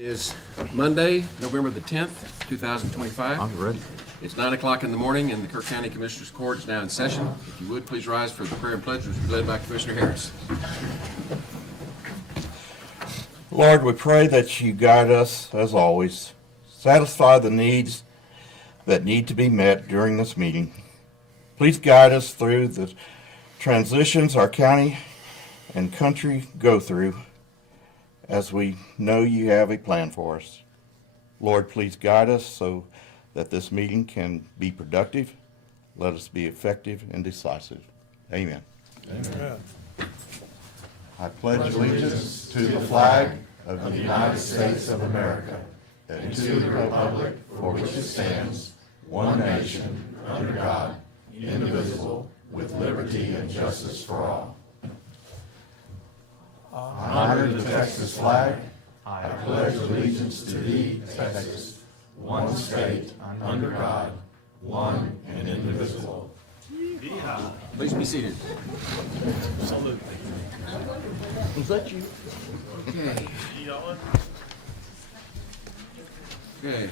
Is Monday, November the 10th, 2025. I'm ready. It's 9 o'clock in the morning, and the Kirk County Commissioners Court is now in session. If you would, please rise for the prayer and pledge, which will be led by Commissioner Harris. Lord, we pray that you guide us, as always. Satisfy the needs that need to be met during this meeting. Please guide us through the transitions our county and country go through, as we know you have a plan for us. Lord, please guide us so that this meeting can be productive. Let us be effective and decisive. Amen. Amen. I pledge allegiance to the flag of the United States of America and to the republic for which it stands, one nation, under God, indivisible, with liberty and justice for all. I honor the Texas flag. I pledge allegiance to thee, Texas, one state, under God, one and indivisible. Please be seated. Was that you? Okay. Okay.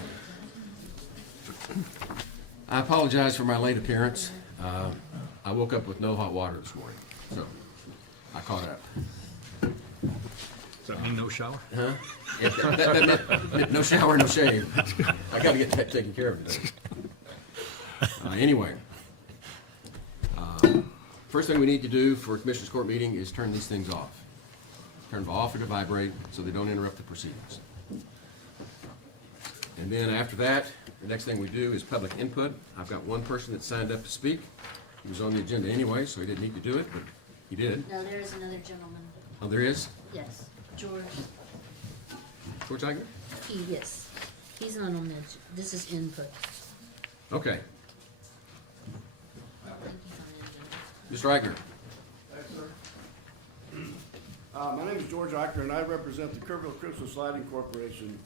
I apologize for my late appearance. I woke up with no hot water this morning, so I caught up. Does that mean no shower? Huh? Yeah, that meant no shower, no shave. I got to get that taken care of today. Anyway, first thing we need to do for a Commissioners Court meeting is turn these things off. Turn them off or to vibrate so they don't interrupt the proceedings. And then after that, the next thing we do is public input. I've got one person that signed up to speak. He was on the agenda anyway, so he didn't need to do it, but he did. No, there is another gentleman. Oh, there is? Yes, George. George Eichner? Yes, he's not on the, this is input. Okay. I think he's Mr. on agenda. Eichner? Thanks, sir. My name is George Eichner, and I represent the Kerrville Christmas Lighting Corporation.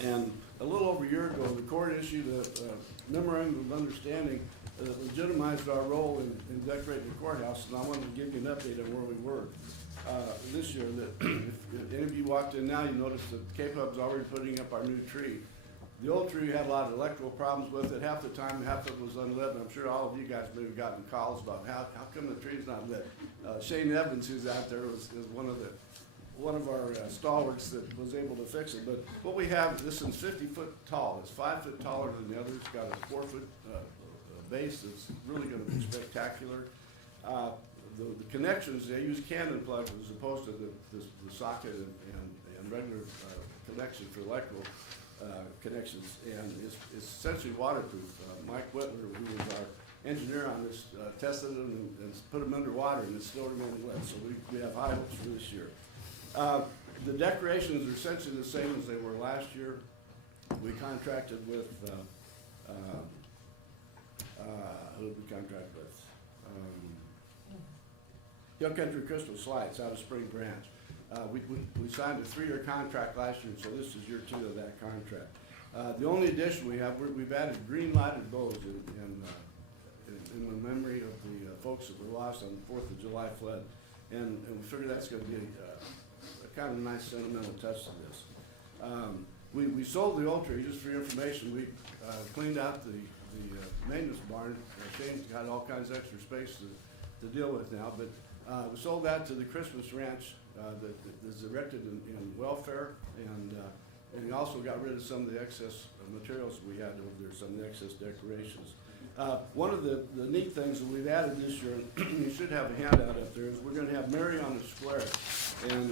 And a little over a year ago, the court issued a memorandum of understanding that legitimized our role in decorating the courthouse, and I wanted to give you an update on where we were this year. That if any of you walked in now, you noticed that K-Pub's already putting up our new tree. The old tree had a lot of electrical problems with it. Half the time, half of it was unlit, and I'm sure all of you guys may have gotten calls about how come the tree's not lit. Shane Evans, who's out there, is one of our stalwarts that was able to fix it. But what we have, this is 50 foot tall. It's 5 foot taller than the other. It's got a 4 foot base that's really going to be spectacular. The connections, they use Cannon plugs as opposed to the socket and regular connection for electrical connections. And it's essentially waterproof. Mike Whitler, who was our engineer on this, tested them and put them underwater, and it's still remaining wet. So we have high hopes for this year. The decorations are essentially the same as they were last year. We contracted with, who did we contract with? Hill Country Christmas Lights out of Spring Branch. We signed a 3-year contract last year, so this is year 2 of that contract. The only addition we have, we've added green lighted bows in the memory of the folks that were lost on the 4th of July flood. And we figure that's going to be a kind of nice sentimental touch to this. We sold the old tree, just for your information. We cleaned out the maintenance barn. Shane's got all kinds of extra space to deal with now, but we sold that to the Christmas Ranch that is erected in welfare, and we also got rid of some of the excess materials we had over there, some of the excess decorations. One of the neat things that we've added this year, and you should have a handout up there, is we're going to have Mary on the Square, and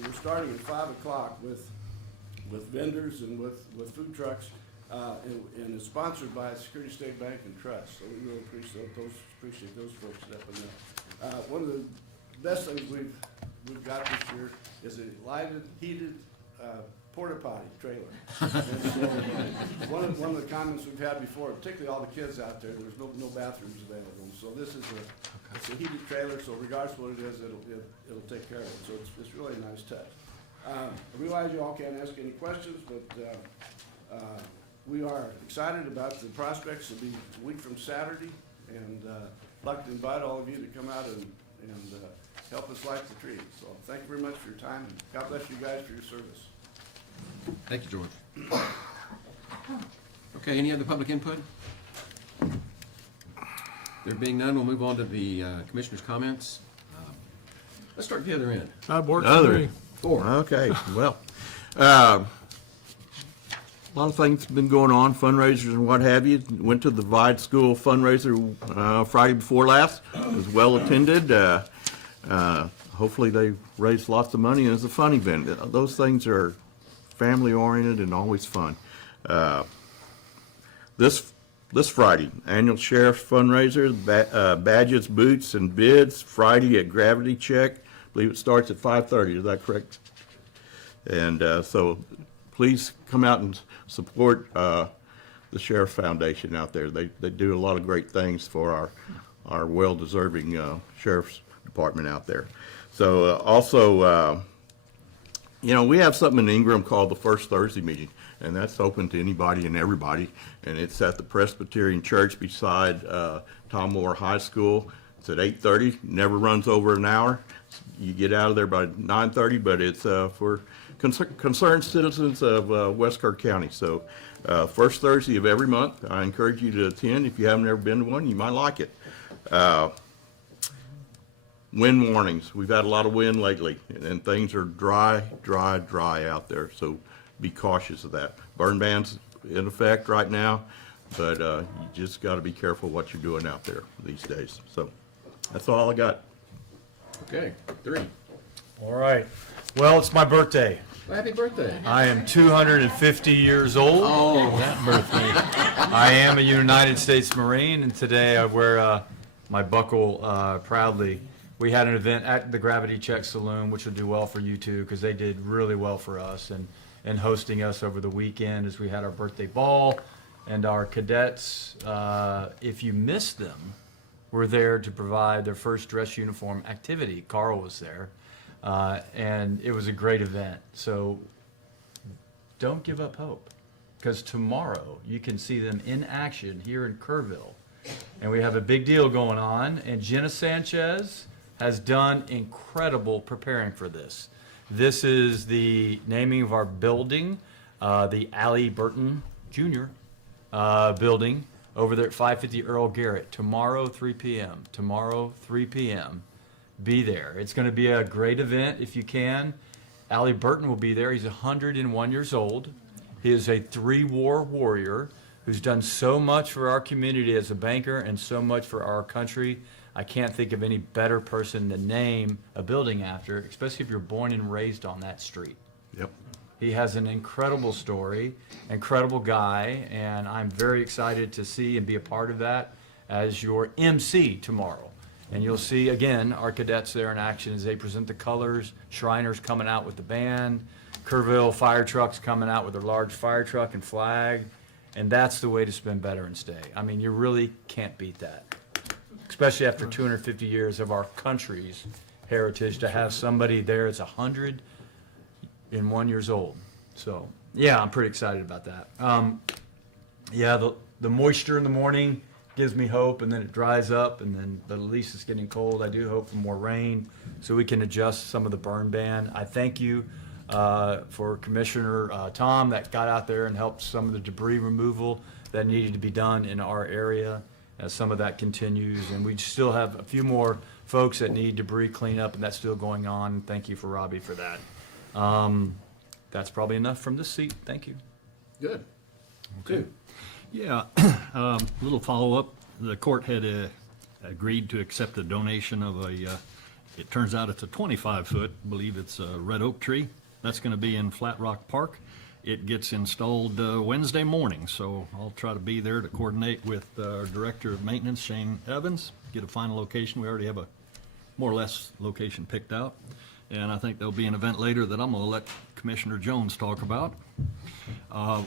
we're starting at 5 o'clock with vendors and with food trucks, and it's sponsored by Security State Bank and Trust. So we really appreciate those folks stepping up. One of the best things we've got this year is a lighted, heated porta potty trailer. And so one of the comments we've had before, particularly all the kids out there, there's no bathrooms available. So this is it's a heated trailer, so regardless of what it is, it'll take care of it. So it's really a nice touch. I realize you all can't ask any questions, but we are excited about the prospects. It'll be a week from Saturday, and I'd like to invite all of you to come out and help us light the tree. So thank you very much for your time, and God bless you guys for your service. Thank you, George. Okay, any other public input? There being none, we'll move on to the commissioner's comments. Let's start at the other end. That works for Other. me. 4. Okay, well, a lot of things have been going on, fundraisers and what have you. Went to the Vide School fundraiser Friday before last. It was well attended. Hopefully they raised lots of money and it's a fun event. Those things are family oriented and always fun. This Friday, annual sheriff's fundraiser, badges, boots, and bids, Friday at Gravity Check. I believe it starts at 5:30, is that correct? And so please come out and support the Sheriff Foundation out there. They do a lot of great things for our well-deserving Sheriff's Department out there. So also, we have something in Ingram called the First Thursday Meeting, and that's open to anybody and everybody. And it's at the Presbyterian Church beside Tom Moore High School. It's at 8:30, never runs over an hour. You get out of there by 9:30, but it's for concerned citizens of Westcott County. So first Thursday of every month, I encourage you to attend. If you haven't ever been to one, you might like it. Wind warnings. We've had a lot of wind lately, and things are dry out there, so be cautious of that. Burn ban's in effect right now, but you just got to be careful what you're doing out there these days. So that's all I got. Okay, 3. All right. Well, it's my birthday. Well, happy birthday. I am 250 years old. Oh. That birthday. I am a United States Marine, and today I wear my buckle proudly. We had an event at the Gravity Check Saloon, which will do well for you too, because they did really well for us and hosting us over the weekend as we had our birthday ball. And our cadets, if you missed them, were there to provide their first dress uniform activity. Carl was there, and it was a great event. So don't give up hope, because tomorrow you can see them in action here in Kerrville. And we have a big deal going on, and Jenna Sanchez has done incredible preparing for this. This is the naming of our building, the Allie Burton Jr. Building over there at 550 Earl Garrett. Tomorrow, 3 p.m. Tomorrow, 3 p.m. Be there. It's going to be a great event if you can. Allie Burton will be there. He's 101 years old. He is a 3-war warrior who's done so much for our community as a banker and so much for our country. I can't think of any better person to name a building after, especially if you're born and raised on that street. Yep. He has an incredible story, incredible guy, and I'm very excited to see and be a part of that as your MC tomorrow. And you'll see, again, our cadets there in action as they present the colors, Shriners coming out with the band, Kerrville fire trucks coming out with their large fire truck and flag, and that's the way to spend Veterans Day. I mean, you really can't beat that, especially after 250 years of our country's heritage, to have somebody there that's 101 years old. So, yeah, I'm pretty excited about that. The moisture in the morning gives me hope, and then it dries up, and then at least it's getting cold. I do hope for more rain so we can adjust some of the burn ban. I thank you for Commissioner Tom that got out there and helped some of the debris removal that needed to be done in our area. As some of that continues, and we still have a few more folks that need debris cleanup, and that's still going on. Thank you for Robbie for that. That's probably enough from this seat. Thank you. Good. 2. Yeah, little follow-up. The court had agreed to accept a donation of it turns out it's a 25-foot, I believe it's a red oak tree. That's going to be in Flat Rock Park. It gets installed Wednesday morning, so I'll try to be there to coordinate with our Director of Maintenance, Shane Evans, get a final location. We already have a more or less location picked out. And I think there'll be an event later that I'm going to let Commissioner Jones talk about.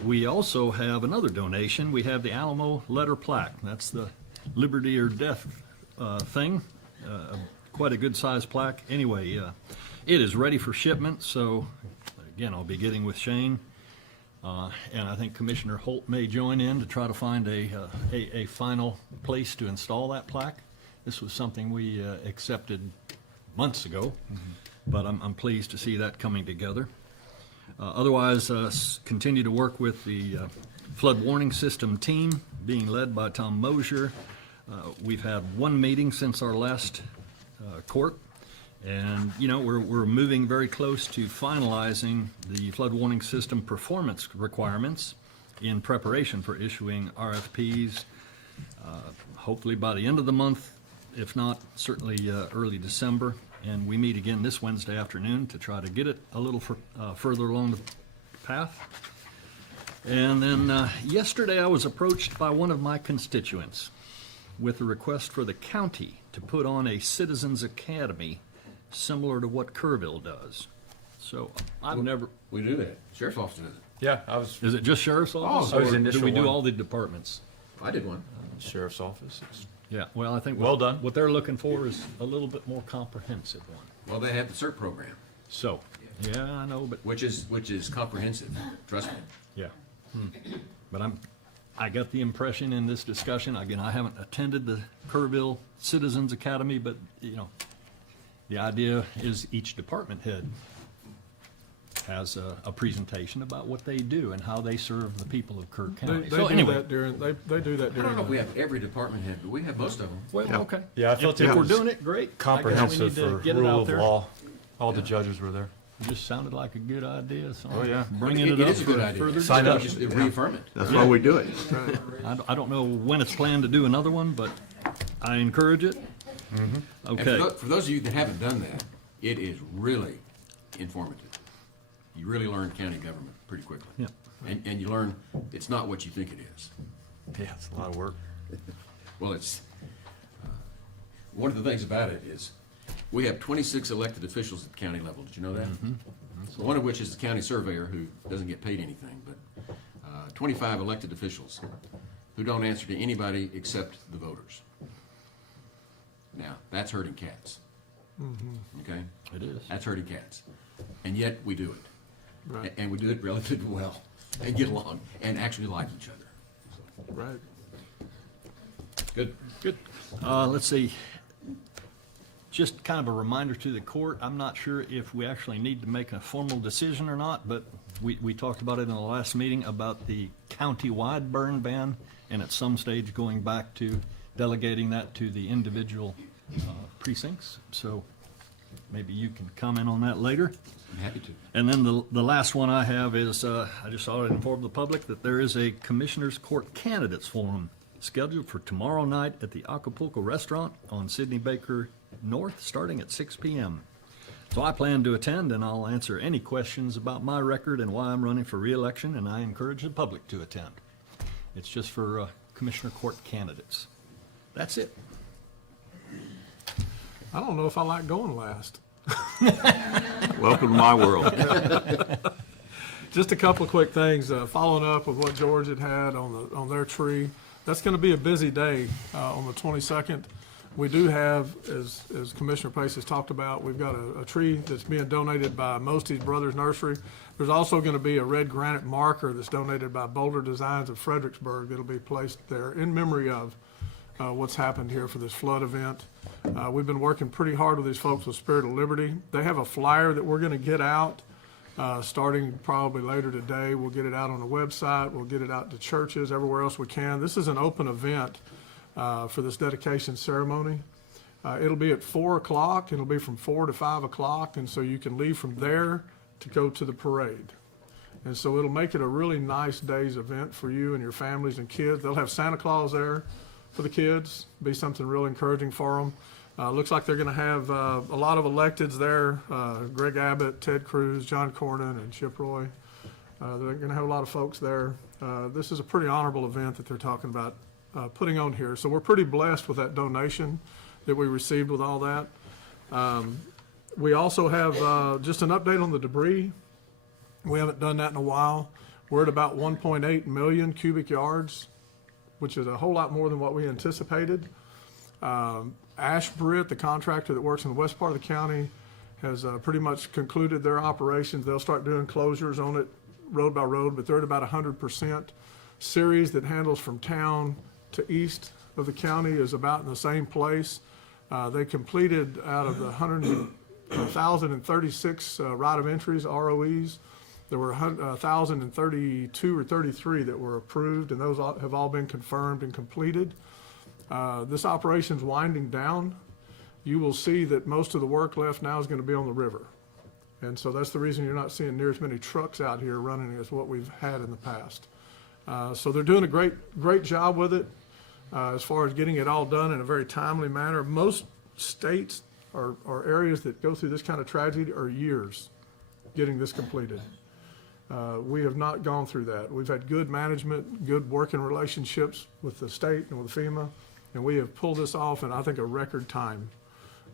We also have another donation. We have the Alamo letter plaque. That's the Liberty or Death thing. Quite a good-sized plaque. Anyway, it is ready for shipment, so again, I'll be getting with Shane. And I think Commissioner Holt may join in to try to find a final place to install that plaque. This was something we accepted months ago, but I'm pleased to see that coming together. Otherwise, continue to work with the flood warning system team being led by Tom Mosier. We've had one meeting since our last court, and we're moving very close to finalizing the flood warning system performance requirements in preparation for issuing RFPs, hopefully by the end of the month, if not certainly early December. And we meet again this Wednesday afternoon to try to get it a little further along the path. And then yesterday I was approached by one of my constituents with a request for the county to put on a Citizens Academy similar to what Kerrville does. So I've never, We do that. Sheriff's office does it. Yeah, I was is it just sheriff's office? I was or initial do we do one. all the departments? I did one. sheriff's office. Yeah, well, I think Well done. what they're looking for is a little bit more comprehensive one. Well, they have the CERT program, So, yeah, I know, but, which is comprehensive, trust me. yeah. But I got the impression in this discussion, again, I haven't attended the Kerrville Citizens Academy, but, the idea is each department head has a presentation about what they do and how they serve the people of Kerr They, County. they So do anyway, that during, they do that I don't during. know if we have every department head, but we have most of them. well, okay. Yeah, I felt If it we're was doing it, great. I guess we comprehensive need to for get it rule out of there. law. All the judges were there. It just sounded like a good idea, so. Oh, yeah. Bringing It it up is a good for idea. further Sign up. discussion. Just reaffirm it. That's why we do it. I don't know when it's planned to do another one, but I encourage it. And Okay, for those of you that haven't done that, it is really informative. You really learn county government pretty quickly. yeah. And you learn it's not what you think it is. Yeah, it's a lot of work. Well, it's, one of the things about it is, we have 26 elected officials at the county level. Did you know that? One of which is the county surveyor, who doesn't get paid anything, but 25 elected officials who don't answer to anybody except the voters. Now, that's herding cats. Okay? It is. That's herding cats. And yet, we do it. Right, And we do it relatively well, and get along, and actually like each other. right. Good. Good. Let's see. Just kind of a reminder to the court, I'm not sure if we actually need to make a formal decision or not, but we talked about it in the last meeting about the county-wide burn ban, and at some stage going back to delegating that to the individual precincts. So maybe you can comment on that later. I'm happy to. And then the last one I have is, I just ought to inform the public that there is a Commissioners Court Candidates Forum scheduled for tomorrow night at the Acapulco Restaurant on Sidney Baker North, starting at 6 p.m. So I plan to attend, and I'll answer any questions about my record and why I'm running for re-election, and I encourage the public to attend. It's just for Commissioner Court candidates. That's it. I don't know if I like going last. Welcome to my world. Just a couple of quick things, following up with what George had on their tree. That's gonna be a busy day, on the 22nd. We do have, as Commissioner Pace has talked about, we've got a tree that's being donated by Mosty's Brothers Nursery. There's also gonna be a red granite marker that's donated by Boulder Designs of Fredericksburg that'll be placed there in memory of what's happened here for this flood event. We've been working pretty hard with these folks with Spirit of Liberty. They have a flyer that we're gonna get out, starting probably later today. We'll get it out on the website, we'll get it out to churches, everywhere else we can. This is an open event for this dedication ceremony. It'll be at 4 o'clock, it'll be from 4 to 5 o'clock, and so you can leave from there to go to the parade. And so it'll make it a really nice day's event for you and your families and kids. They'll have Santa Claus there for the kids, be something real encouraging for them. Looks like they're gonna have a lot of electeds there, Greg Abbott, Ted Cruz, John Cornyn, and Chip Roy. They're gonna have a lot of folks there. This is a pretty honorable event that they're talking about putting on here. So we're pretty blessed with that donation that we received with all that. We also have just an update on the debris. We haven't done that in a while. We're at about 1.8 million cubic yards, which is a whole lot more than what we anticipated. Ashbrit, the contractor that works in the west part of the county, has pretty much concluded their operations. They'll start doing closures on it road by road, but they're at about 100%. Series that handles from town to east of the county is about in the same place. They completed out of the 1,036 right of entries, ROEs. There were 1,032 or 33 that were approved, and those have all been confirmed and completed. This operation's winding down. You will see that most of the work left now is going to be on the river. And so that's the reason you're not seeing near as many trucks out here running as what we've had in the past. So they're doing a great job with it as far as getting it all done in a very timely manner. Most states or areas that go through this kind of tragedy are years getting this completed. We have not gone through that. We've had good management, good working relationships with the state and with FEMA, and we have pulled this off in, I think, a record time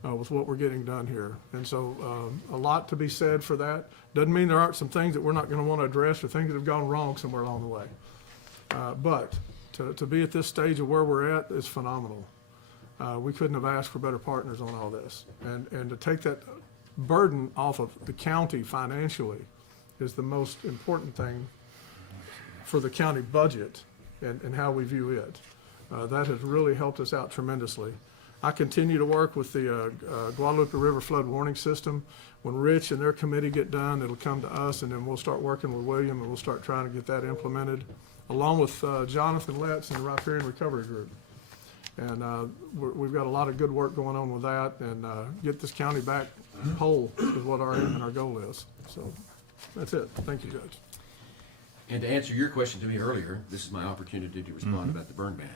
with what we're getting done here. And so a lot to be said for that. Doesn't mean there aren't some things that we're not going to want to address or things that have gone wrong somewhere along the way. But to be at this stage of where we're at is phenomenal. We couldn't have asked for better partners on all this. And to take that burden off of the county financially is the most important thing for the county budget and how we view it. That has really helped us out tremendously. I continue to work with the Guadalupe River Flood Warning System. When Rich and their committee get done, it'll come to us, and then we'll start working with William, and we'll start trying to get that implemented, along with Jonathan Letts and the Riparian Recovery Group. And we've got a lot of good work going on with that, and get this county back whole is what our aim and our goal is. So that's it. Thank you, Judge. And to answer your question to me earlier, this is my opportunity to respond about the burn ban.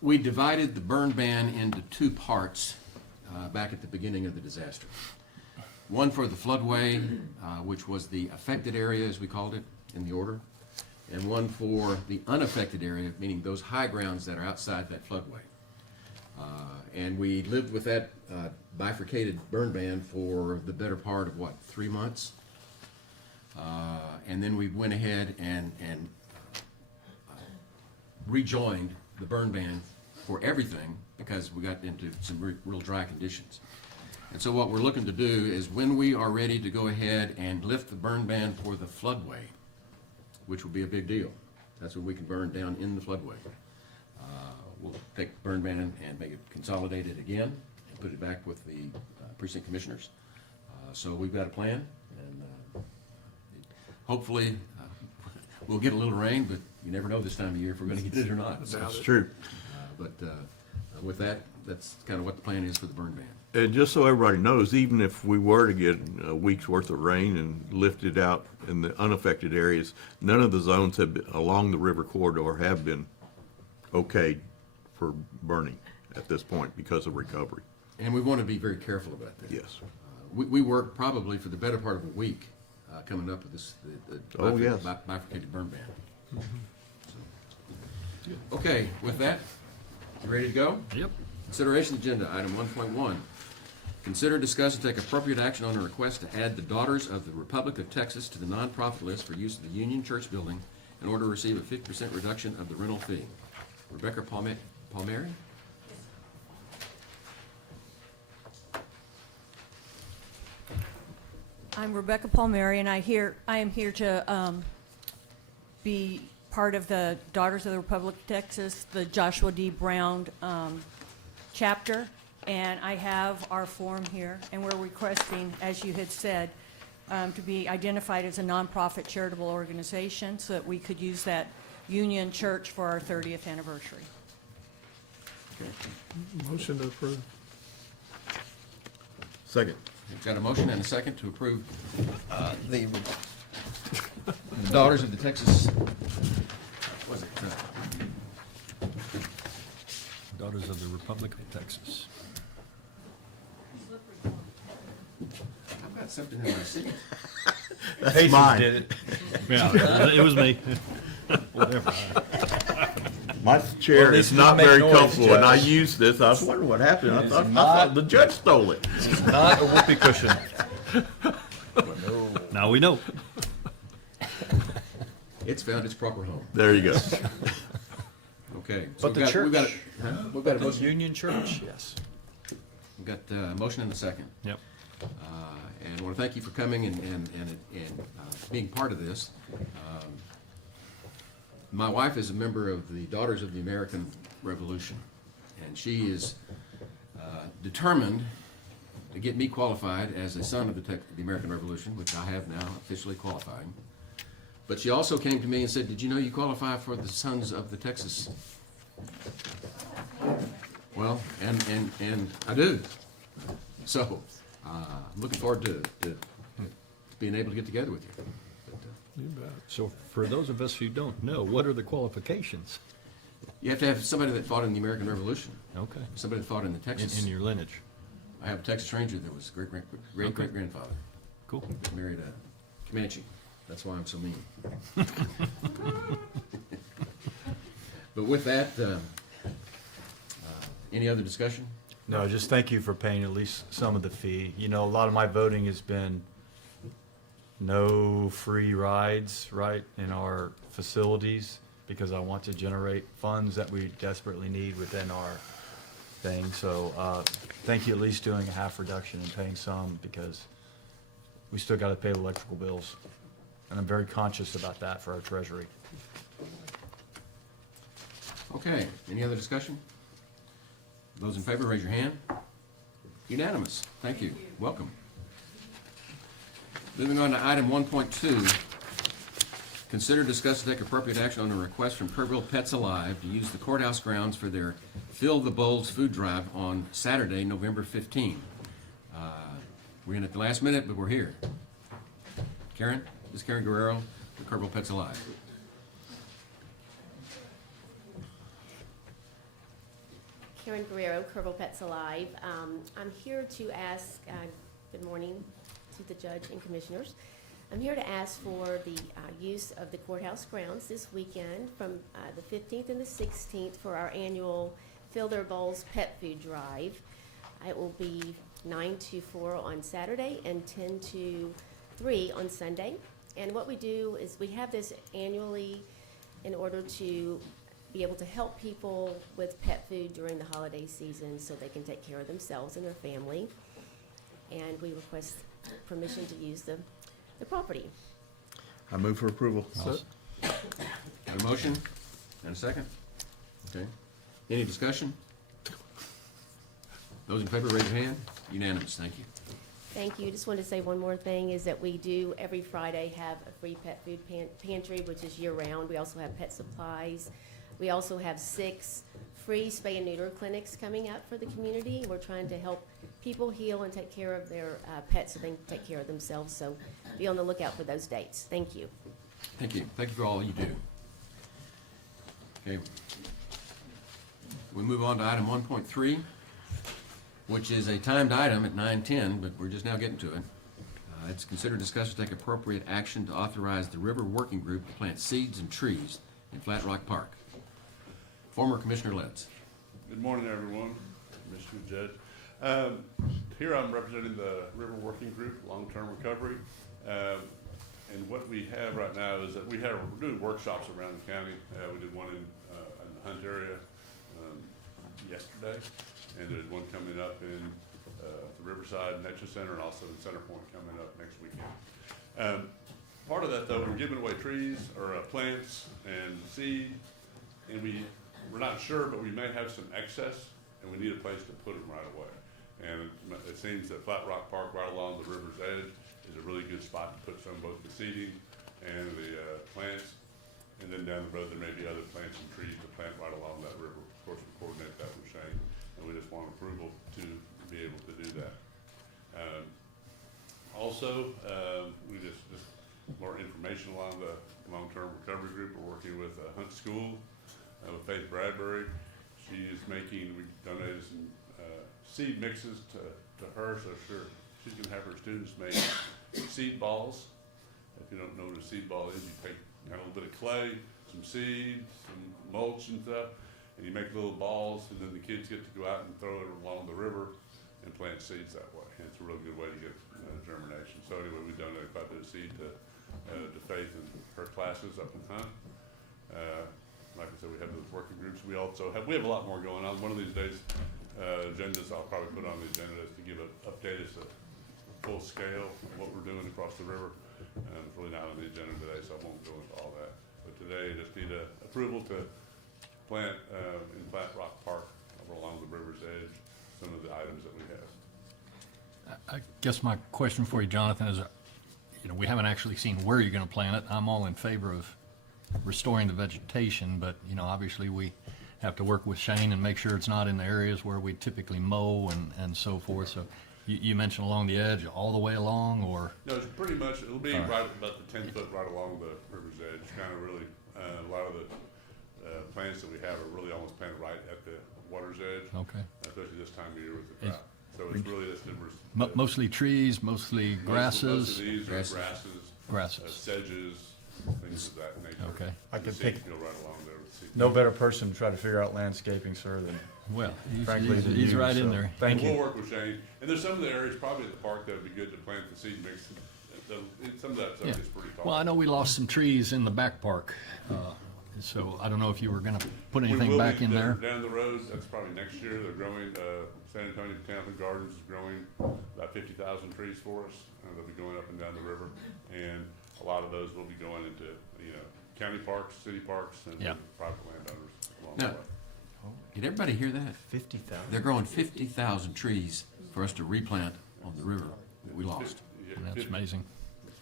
We divided the burn ban into two parts back at the beginning of the disaster. One for the floodway, which was the affected area, as we called it in the order, and one for the unaffected area, meaning those high grounds that are outside that floodway. And we lived with that bifurcated burn ban for the better part of, 3 months? And then we went ahead and rejoined the burn ban for everything because we got into some real dry conditions. And so what we're looking to do is when we are ready to go ahead and lift the burn ban for the floodway, which will be a big deal. That's when we can burn down in the floodway. We'll take the burn ban and make it consolidated again and put it back with the precinct commissioners. So we've got a plan, and hopefully we'll get a little rain, but you never know this time of year if we're going to get it or not. That's true. But with that, that's kind of what the plan is for the burn ban. And just so everybody knows, even if we were to get a week's worth of rain and lift it out in the unaffected areas, none of the zones have been, along the river corridor have been okayed for burning at this point because of recovery. And we want to be very careful about that. Yes. We worked probably for the better part of a week coming up with this Oh, yes. bifurcated burn ban. So, okay, with that, you ready to go? Yep. Consideration agenda, item 1.1. Consider, discuss, and take appropriate action on a request to add the Daughters of the Republic of Texas to the nonprofit list for use of the Union Church building in order to receive a 50% reduction of the rental fee. Rebecca Palmieri? I'm Rebecca Palmieri, and I am here to be part of the Daughters of the Republic of Texas, the Joshua D. Brown chapter, and I have our form here, and we're requesting, as you had said, to be identified as a nonprofit charitable organization so that we could use that Union Church for our 30th anniversary. Motion to approve. Second. We've got a motion and a second to approve the Daughters of the Texas, what was it? Daughters of the Republic of Texas. I've got something in my seat. That's mine. Did it. Yeah, it was me. Whatever. My chair Well, this is not does make very noise, comfortable, and I Judge. used this. I was wondering what happened. I is thought not- the judge stole it. Not a whoopee cushion. Now we know. It's found its proper home. There you go. Okay. But the we've got church. we've got a The motion. Union Church, yes. We've got a motion and a second. Yep. And I want to thank you for coming and being part of this. My wife is a member of the Daughters of the American Revolution, and she is determined to get me qualified as a son of the American Revolution, which I have now officially qualifying. But she also came to me and said, "Did you know you qualify for the Sons of the Texas?" Well, and I do. So, I'm looking forward to being able to get together with you. But, You bet. So for those of us who don't know, what are the qualifications? you have to have somebody that fought in the American Revolution, Okay. somebody that fought in the Texas. In your lineage. I have a Texas Ranger that was great-great-great-grandfather. Cool. Married a Comanche. That's why I'm so mean. But with that, any other discussion? No, just thank you for paying at least some of the fee. You know, a lot of my voting has been no free rides, right, in our facilities, because I want to generate funds that we desperately need within our thing. So, thank you at least doing a half reduction and paying some, because we still gotta pay the electrical bills. And I'm very conscious about that for our treasury. Okay, any other discussion? Those in favor, raise your hand. Unanimous. Thank you. Welcome. Moving on to item 1.2. Consider, discuss, and take appropriate action on a request from Kerrville Pets Alive to use the courthouse grounds for their Fill the Bowls food drive on Saturday, November 15. We're in at the last minute, but we're here. Karen? This is Karen Guerrero, the Kerrville Pets Alive. Karen Guerrero, Kerrville Pets Alive. I'm here to ask, good morning to the judge and commissioners. I'm here to ask for the use of the courthouse grounds this weekend from the 15th and the 16th for our annual Fill Their Bowls pet food drive. It will be 9 to 4 on Saturday and 10 to 3 on Sunday. And what we do is we have this annually in order to be able to help people with pet food during the holiday season so they can take care of themselves and their family. And we request permission to use the property. I move for approval. Got a motion and a second? Okay. Any discussion? Those in favor, raise your hand. Unanimous. Thank you. Thank you. Just wanted to say one more thing, is that we do every Friday have a free pet food pantry, which is year-round. We also have pet supplies. We also have 6 free spay and neuter clinics coming up for the community. We're trying to help people heal and take care of their pets so they can take care of themselves. So be on the lookout for those dates. Thank you. Thank you. Thank you for all you do. Okay. We move on to item 1.3, which is a timed item at 9:10, but we're just now getting to it. It's consider, discuss, and take appropriate action to authorize the River Working Group to plant seeds and trees in Flat Rock Park. Former Commissioner Letts. Good morning, everyone. Commissioner Judge. Here I'm representing the River Working Group, Long-Term Recovery. And what we have right now is that we're doing workshops around the county. We did one in the Hunt area yesterday, and there's one coming up in the Riverside Nature Center, and also in Center Point coming up next weekend. Part of that, though, we're giving away trees or plants and seed, and we're not sure, but we may have some excess, and we need a place to put them right away. And it seems that Flat Rock Park, right along the river's edge, is a really good spot to put some, both the seeding and the plants. And then down the road, there may be other plants and trees to plant right along that river. Of course, we coordinate that with Shane, and we just want approval to be able to do that. Also, we just more information along the long-term recovery group. We're working with Hunt School with Faith Bradbury. She is making, we donated some seed mixes to her, so sure she can have her students make seed balls. If you don't know what a seed ball is, you take a little bit of clay, some seed, some mulch and stuff, and you make little balls, and then the kids get to go out and throw it along the river and plant seeds that way. And it's a real good way to get germination. So anyway, we donated quite a bit of seed to Faith and her classes up in Hunt. Like I said, we have those working groups. We have a lot more going on. One of these days, agendas I'll probably put on the agenda is to give an update as to full scale of what we're doing across the river. It's really not on the agenda today, so I won't go into all that. But today, I just need approval to plant in Flat Rock Park over along the river's edge some of the items that we have. I guess my question for you, Jonathan, is, we haven't actually seen where you're gonna plant it. I'm all in favor of restoring the vegetation, but, obviously we have to work with Shane and make sure it's not in the areas where we typically mow and so forth. So you mentioned along the edge, all the way along, or? No, it's pretty much, it'll be right about the 10 foot right along the river's edge, kind of really, a lot of the plants that we have are really almost planted right at the water's edge. Okay. Especially this time of year with the drought. So it's really this numbers. Mostly trees, mostly grasses? Most of these are Grasses. sedges, things of that nature. Okay. I could The pick seeds go right along there with seeds. no better person to try to figure out landscaping, sir, than Well, frankly than he's you, right in so there. Thank We'll you. work with Shane. And there's some of the areas probably at the park that would be good to plant the seed mix. Some of that Yeah. stuff is pretty tall. Well, I know we lost some trees in the back park, so I don't know if you were gonna put anything back in there. Down the road, that's probably next year. They're growing, San Antonio Botanical Gardens is growing about 50,000 trees for us. They'll be going up and down the river. And a lot of those will be going into, county parks, city parks, and Yeah. private landowners along the Now, way. did everybody hear that? 50,000. They're growing 50,000 trees for us to replant on the river that we lost. Yeah, And that's 50 amazing.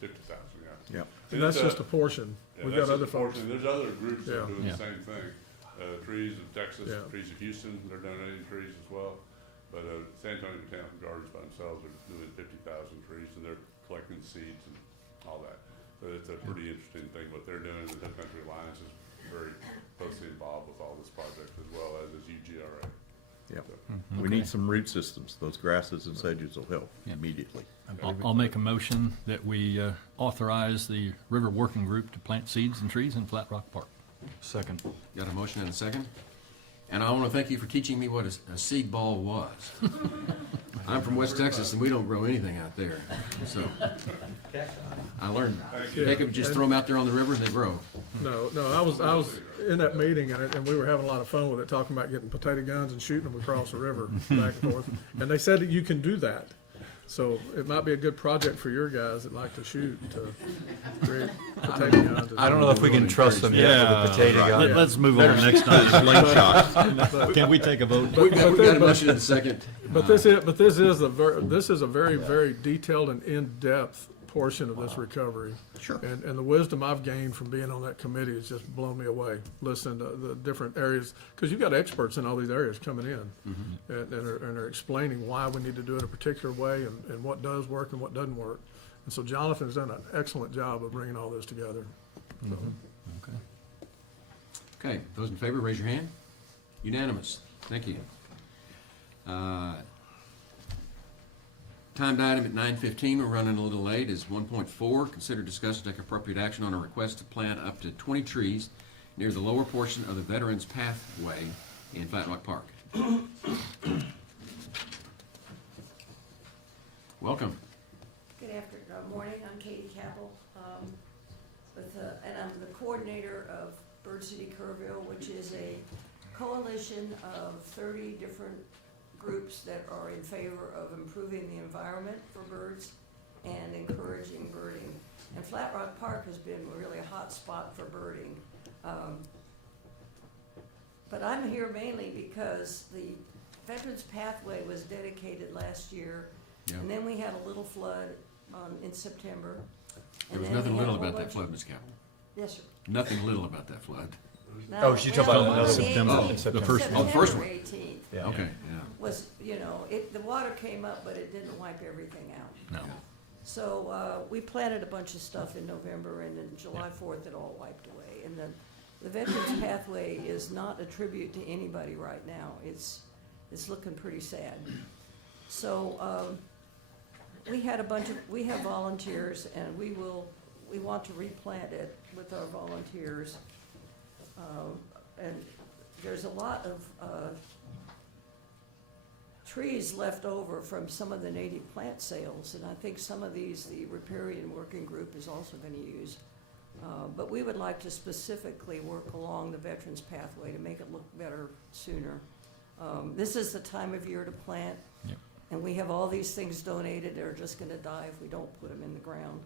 50,000, yeah. Yep. And that's It's, just a portion. Yeah, We've that's got just other a folks. portion. There's other groups that are Yeah. doing Yeah. the same thing. Trees of Texas, Yeah. Trees of Houston, they're donating trees as well. But San Antonio Botanical Gardens by themselves are doing 50,000 trees, and they're collecting seeds and all that. So it's a pretty interesting thing what they're doing. The Hill Country Alliance is very closely involved with all this project, as well as UGRA. Yep. So, We need some root systems. Those grasses and sedges will help Yeah. immediately. I'll make a motion that we authorize the River Working Group to plant seeds and trees in Flat Rock Park. Second. Got a motion and a second? And I want to thank you for teaching me what a seed ball was. I'm from West Texas and we don't grow anything out there, so. I learned, they could just throw them out there on the river and they grow. No, I was in that meeting and we were having a lot of fun with it, talking about getting potato guns and shooting them across the river back and forth. And they said that you can do that. So it might be a good project for your guys that like to shoot, to create potato guns. I don't know if we can trust them yet with the potato gun. Let's move on next time. Slingshot. Can we take a vote? We got a motion and a second. But this is a very, very detailed and in-depth portion of this recovery. Sure. And the wisdom I've gained from being on that committee has just blown me away, listening to the different areas, because you've got experts in all these areas coming in and are explaining why we need to do it a particular way and what does work and what doesn't work. And so Jonathan's done an excellent job of bringing all this together. So, Okay, those in favor, raise your hand. Unanimous. Thank you. Timed item at 9:15, we're running a little late, is 1.4. Consider, discuss, and take appropriate action on a request to plant up to 20 trees near the lower portion of the Veterans Pathway in Flat Rock Park. Welcome. Good morning, I'm Katie Capel, and I'm the coordinator of Bird City Kerrville, which is a coalition of 30 different groups that are in favor of improving the environment for birds and encouraging birding. And Flat Rock Park has been really a hot spot for birding. But I'm here mainly because the Veterans Pathway was dedicated last year, Yeah. and then we had a little flood in September. There and was then nothing we had little a whole about that bunch flood, of- Ms. Capel. Yes, sir. Nothing little about that flood. No, Oh, she's talking about well, another the September. 18th, The first one. Oh, the first September one. 18th Yeah. Okay, yeah. was, the water came up, but it didn't wipe everything out. No. So we planted a bunch of stuff in November, and then July 4th, it all wiped away. And the Veterans Pathway is not a tribute to anybody right now. It's looking pretty sad. So we have volunteers, and we want to replant it with our volunteers. And there's a lot of trees left over from some of the native plant sales, and I think some of these the riparian working group is also going to use. But we would like to specifically work along the Veterans Pathway to make it look better sooner. This is the time of year to plant, Yep. and we have all these things donated that are just going to die if we don't put them in the ground.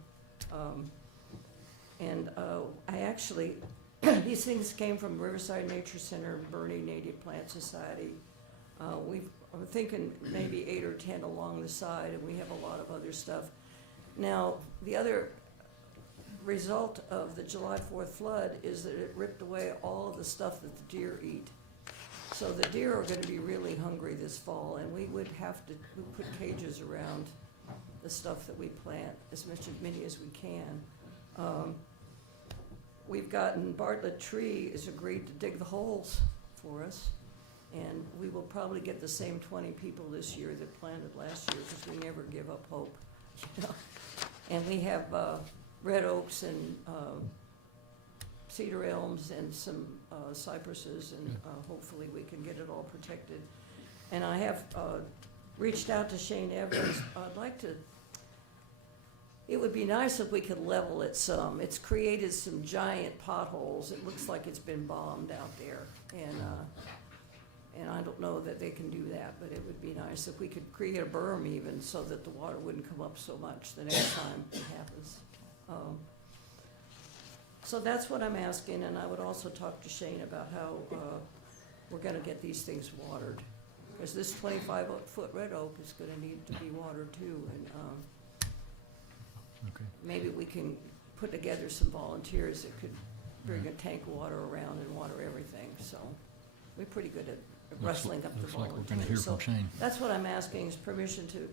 I actually, these things came from Riverside Nature Center and Bernie Native Plant Society. I'm thinking maybe 8 or 10 along the side, and we have a lot of other stuff. Now, the other result of the July 4th flood is that it ripped away all of the stuff that the deer eat. So the deer are gonna be really hungry this fall, and we would have to put cages around the stuff that we plant, as many as we can. We've gotten Bartlett Tree has agreed to dig the holes for us, and we will probably get the same 20 people this year that planted last year, because we never give up hope. you know. And we have red oaks and cedar elms and some cypresses, and hopefully we can get it all protected. And I have reached out to Shane Evans. I'd like to, it would be nice if we could level it some. It's created some giant potholes. It looks like it's been bombed out there. And I don't know that they can do that, but it would be nice if we could create a berm even, so that the water wouldn't come up so much the next time it happens. So that's what I'm asking, and I would also talk to Shane about how we're gonna get these things watered. Because this 25-foot red oak is gonna need to be watered too, and Okay. maybe we can put together some volunteers that could bring a tank of water around and water everything, so we're pretty good at rustling up the Looks like volunteers. we're gonna hear So from Shane. that's what I'm asking, is permission to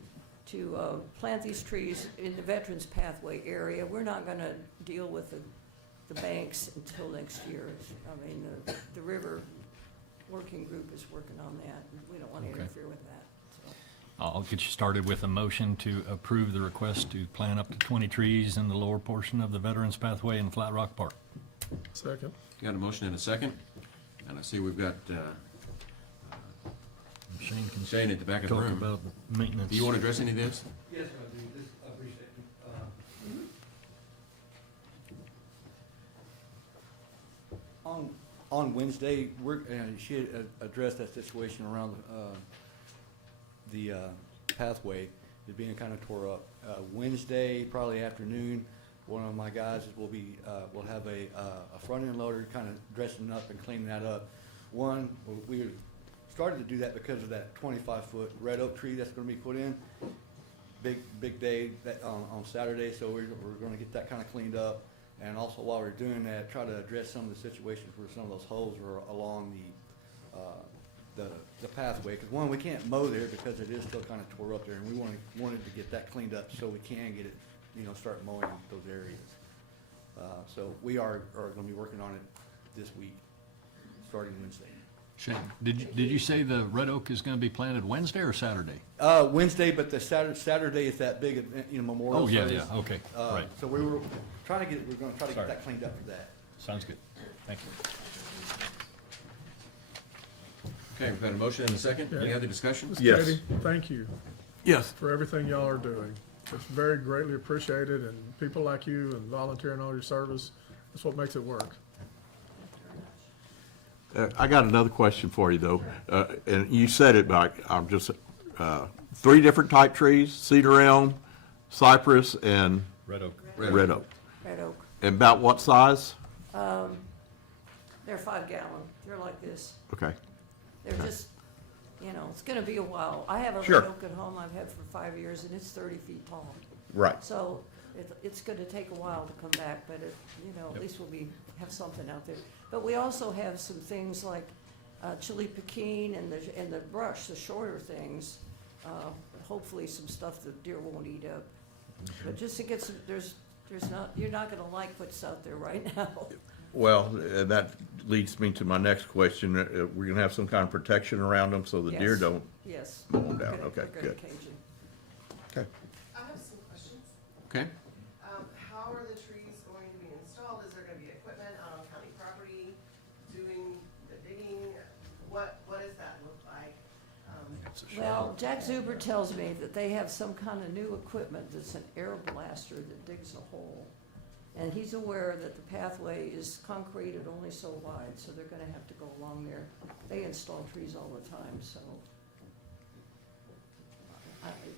plant these trees in the Veterans Pathway area. We're not gonna deal with the banks until next year. I mean, the river working group is working on that, and we don't wanna Okay. interfere with that, so. I'll get you started with a motion to approve the request to plant up to 20 trees in the lower portion of the Veterans Pathway in Flat Rock Park. Second. Got a motion and a second, and I see we've got Shane can Shane at the back of the talk room. about maintenance. Do you want to address any of this? Yes, I do. This, I appreciate it. On Wednesday, she had addressed that situation around the pathway is being kind of tore up. Wednesday, probably afternoon, one of my guys will have a front end loader kind of dressing up and cleaning that up. One, we started to do that because of that 25-foot red oak tree that's going to be put in. Big day on Saturday, so we're going to get that kind of cleaned up. And also while we're doing that, try to address some of the situations where some of those holes are along the pathway. Because one, we can't mow there because it is still kind of tore up there, and we wanted to get that cleaned up so we can get it, start mowing those areas. So we are going to be working on it this week, starting Wednesday. Shane, did you say the red oak is gonna be planted Wednesday or Saturday? Wednesday, but the Saturday is that big event, memorial Oh, yeah, service. yeah, okay, right. So we're gonna try to get Sorry. that cleaned up for that. Sounds good. Thank you. Okay, we've got a motion and a second. Any other discussion? Mr. Yes. Katie, thank you Yes. for everything y'all are doing. It's very greatly appreciated, and people like you and volunteering all your service, that's what makes it work. I got another question for you, though. And you said it, but I'm just, 3 different type trees: cedar elm, cypress, and Red oak. red oak. Red oak. And about what size? They're 5 gallon. They're like this. Okay. They're just, it's gonna be a while. I have a Sure. red oak at home I've had for 5 years, and it's 30 feet tall. Right. So it's gonna take a while to come back, but at least we'll have something out there. But we also have some things like chili pekin and the brush, the shorter things. Hopefully some stuff the deer won't eat up. But just to get some, you're not gonna like what's out there right now. Well, that leads me to my next question. We're going to have some kind of protection around them so the deer Yes. don't Yes. mow them down. We're Okay, gonna good. cage them. Okay. I have some questions. Okay. How are the trees going to be installed? Is there gonna be equipment out on county property doing the digging? What does that look like? Well, Jack Zuber tells me that they have some kind of new equipment that's an air blaster that digs a hole. And he's aware that the pathway is concreted only so wide, so they're gonna have to go along there. They install trees all the time, so.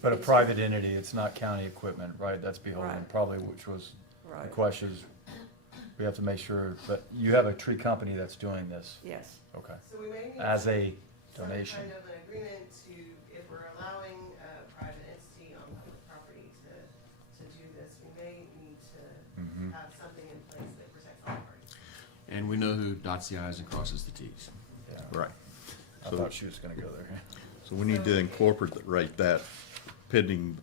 But a private entity, it's not county equipment, right? That's beholden, Right. probably, which was the Right, question is, we have to make sure that you have a tree company that's doing this. yes. Okay. So we may need. As a Donation. some kind of an agreement to, if we're allowing a private entity on public property to do this, we may need to have something in place that protects all parties. And we know who dots the i's and crosses the t's. Right. I So- thought she was gonna go there. So we need to incorporate that pending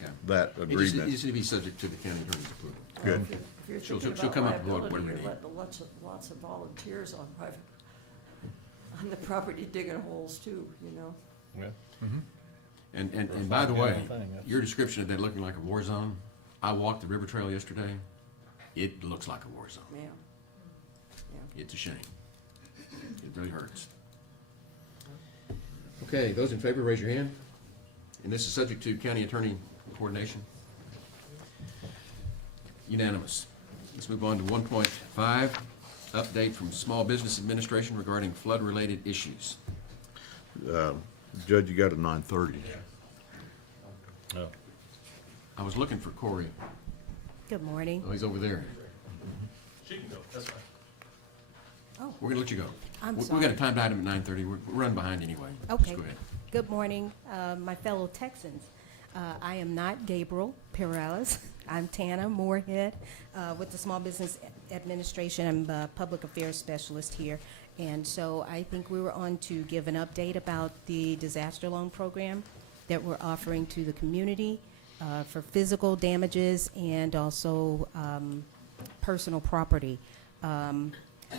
Yeah. that It just agreement. needs to be subject to the county attorney's approval. Good. If you're She'll- thinking she'll about come up with liability, what we you're need. letting lots of volunteers on the property digging holes too, you know? And by the way, Fine, that's- your description of that looking like a war zone, I walked the river trail yesterday. It looks like a war zone. Yeah. It's a shame. It really hurts. Okay, those in favor, raise your hand. And this is subject to county attorney coordination. Unanimous. Let's move on to 1.5, update from Small Business Administration regarding flood-related issues. Judge, you got a 9:30. I was looking for Corey. Good morning. Oh, he's over there. She can go, that's fine. Oh, We're gonna let you go. I'm We got sorry. a timed item at 9:30. We're running behind anyway. Okay. Just go ahead. Good morning, my fellow Texans. I am not Gabriel Perales. I'm Tana Moorhead with the Small Business Administration. I'm a public affairs specialist here. And so I think we were on to give an update about the disaster loan program that we're offering to the community for physical damages and also personal property.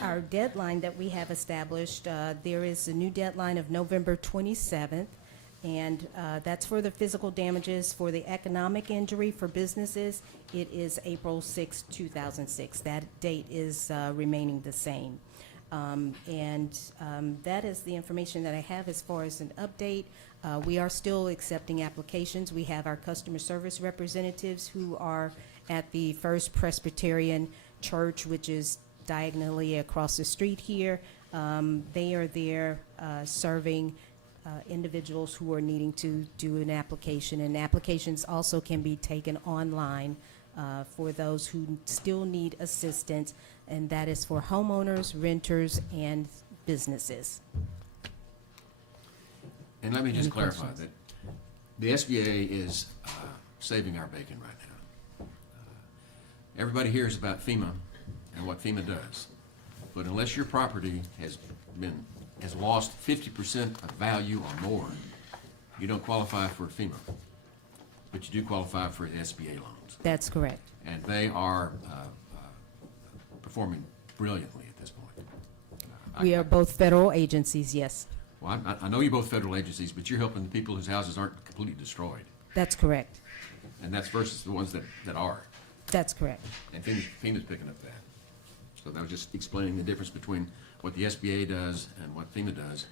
Our deadline that we have established, there is a new deadline of November 27th, and that's for the physical damages. For the economic injury for businesses, it is April 6, 2006. That date is remaining the same. That is the information that I have as far as an update. We are still accepting applications. We have our customer service representatives who are at the First Presbyterian Church, which is diagonally across the street here. They are there serving individuals who are needing to do an application. And applications also can be taken online for those who still need assistance, and that is for homeowners, renters, and businesses. And let me just Any clarify questions? that the SBA is saving our bacon right now. Everybody hears about FEMA and what FEMA does, but unless your property has lost 50% of value or more, you don't qualify for FEMA, but you do qualify for the SBA loans. That's correct. And they are performing brilliantly at this point. We are both federal agencies, yes. Well, I know you're both federal agencies, but you're helping the people whose houses aren't completely destroyed. That's correct. And that's versus the ones that are. That's correct. And FEMA's picking up that. So that was just explaining the difference between what the SBA does and what FEMA does.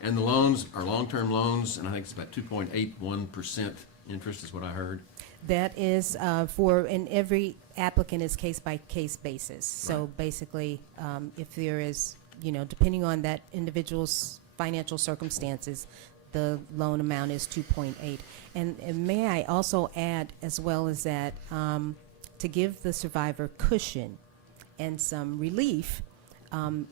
And the loans are long-term loans, and I think it's about 2.81% interest is what I heard. That is and every applicant is case-by-case basis. So Right. basically, if there is, depending on that individual's financial circumstances, the loan amount is 2.8. And may I also add, as well as that, to give the survivor cushion and some relief,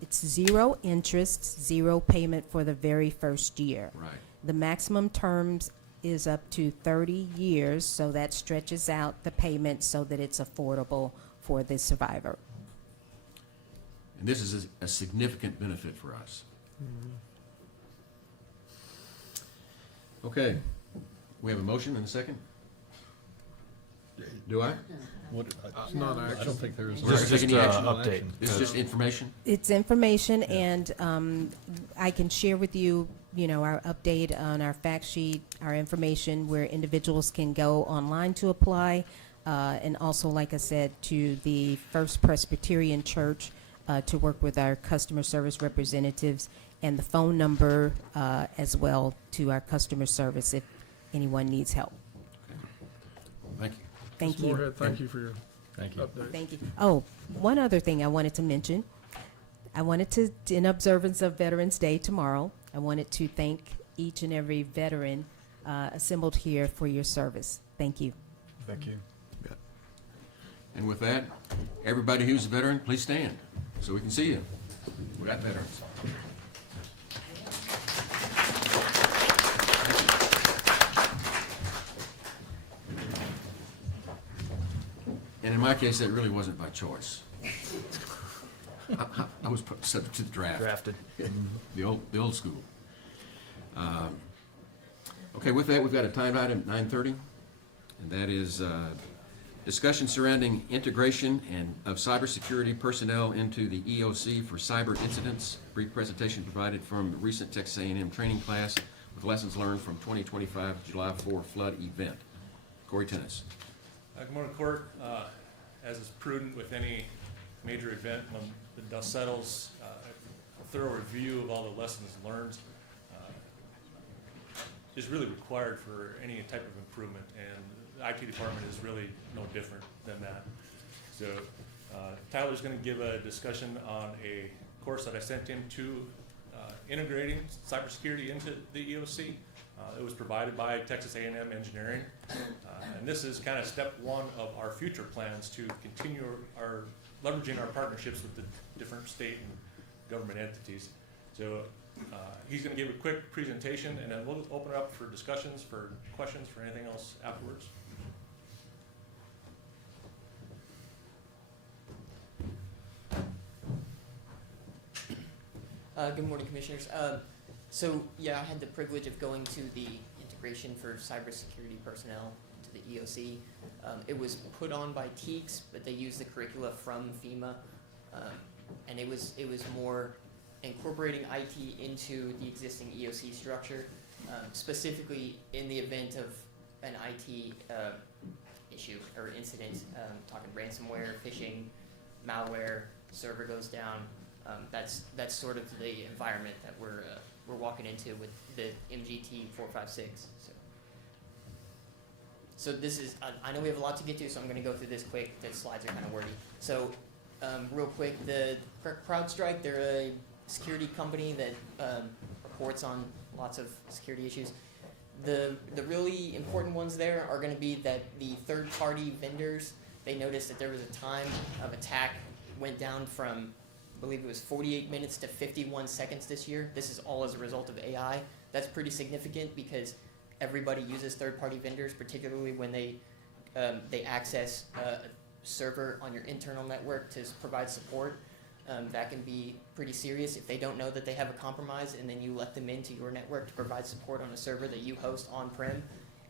it's 0 interest, 0 payment for the very first year. Right. The maximum terms is up to 30 years, so that stretches out the payment so that it's affordable for the survivor. And this is a significant benefit for us. Okay, we have a motion and a second? Do I? It's not I action. don't think there is. We're not gonna take any action? Update. This is just information? It's information, and I can share with you, our update on our fact sheet, our information where individuals can go online to apply, and also, like I said, to the First Presbyterian Church to work with our customer service representatives, and the phone number as well to our customer service if anyone needs help. Thank you. Thank Ms. you. Moorhead, thank you for your Thank you. update. Thank you. Oh, one other thing I wanted to mention. I wanted to, in observance of Veterans Day tomorrow, I wanted to thank each and every veteran assembled here for your service. Thank you. Thank you. And with that, everybody who's a veteran, please stand so we can see you. We got veterans. And in my case, that really wasn't by choice. I was subject to the draft. Drafted. The old school. Okay, with that, we've got a timed item at 9:30, and that is discussion surrounding integration and of cybersecurity personnel into the EOC for cyber incidents. Brief presentation provided from recent Texas A&M training class with lessons learned from 2025 July 4 flood event. Corey Tennis. Good morning, Court. As is prudent with any major event, when the dust settles, a thorough review of all the lessons learned is really required for any type of improvement, and the IT department is really no different than that. So Tyler's going to give a discussion on a course that I sent him to integrating cybersecurity into the EOC. It was provided by Texas A&M Engineering, and this is kind of step one of our future plans to continue our leveraging our partnerships with the different state and government entities. So he's going to give a quick presentation, and then we'll open it up for discussions, for questions, for anything else afterwards. Good morning, Commissioners. So, yeah, I had the privilege of going to the integration for cybersecurity personnel to the EOC. It was put on by TEACS, but they used the curricula from FEMA, and it was more incorporating IT into the existing EOC structure, specifically in the event of an IT issue or incident, talking ransomware, phishing, malware, server goes down. That's sort of the environment that we're walking into with the MGT 456. So this is, I know we have a lot to get to, so I'm going to go through this quick. The slides are kind of wordy. So real quick, the CrowdStrike, they're a security company that reports on lots of security issues. The really important ones there are going to be that the third-party vendors, they noticed that there was a time of attack went down from, I believe it was 48 minutes to 51 seconds this year. This is all as a result of AI. That's pretty significant because everybody uses third-party vendors, particularly when they access a server on your internal network to provide support. That can be pretty serious if they don't know that they have a compromise, and then you let them into your network to provide support on a server that you host on-prem,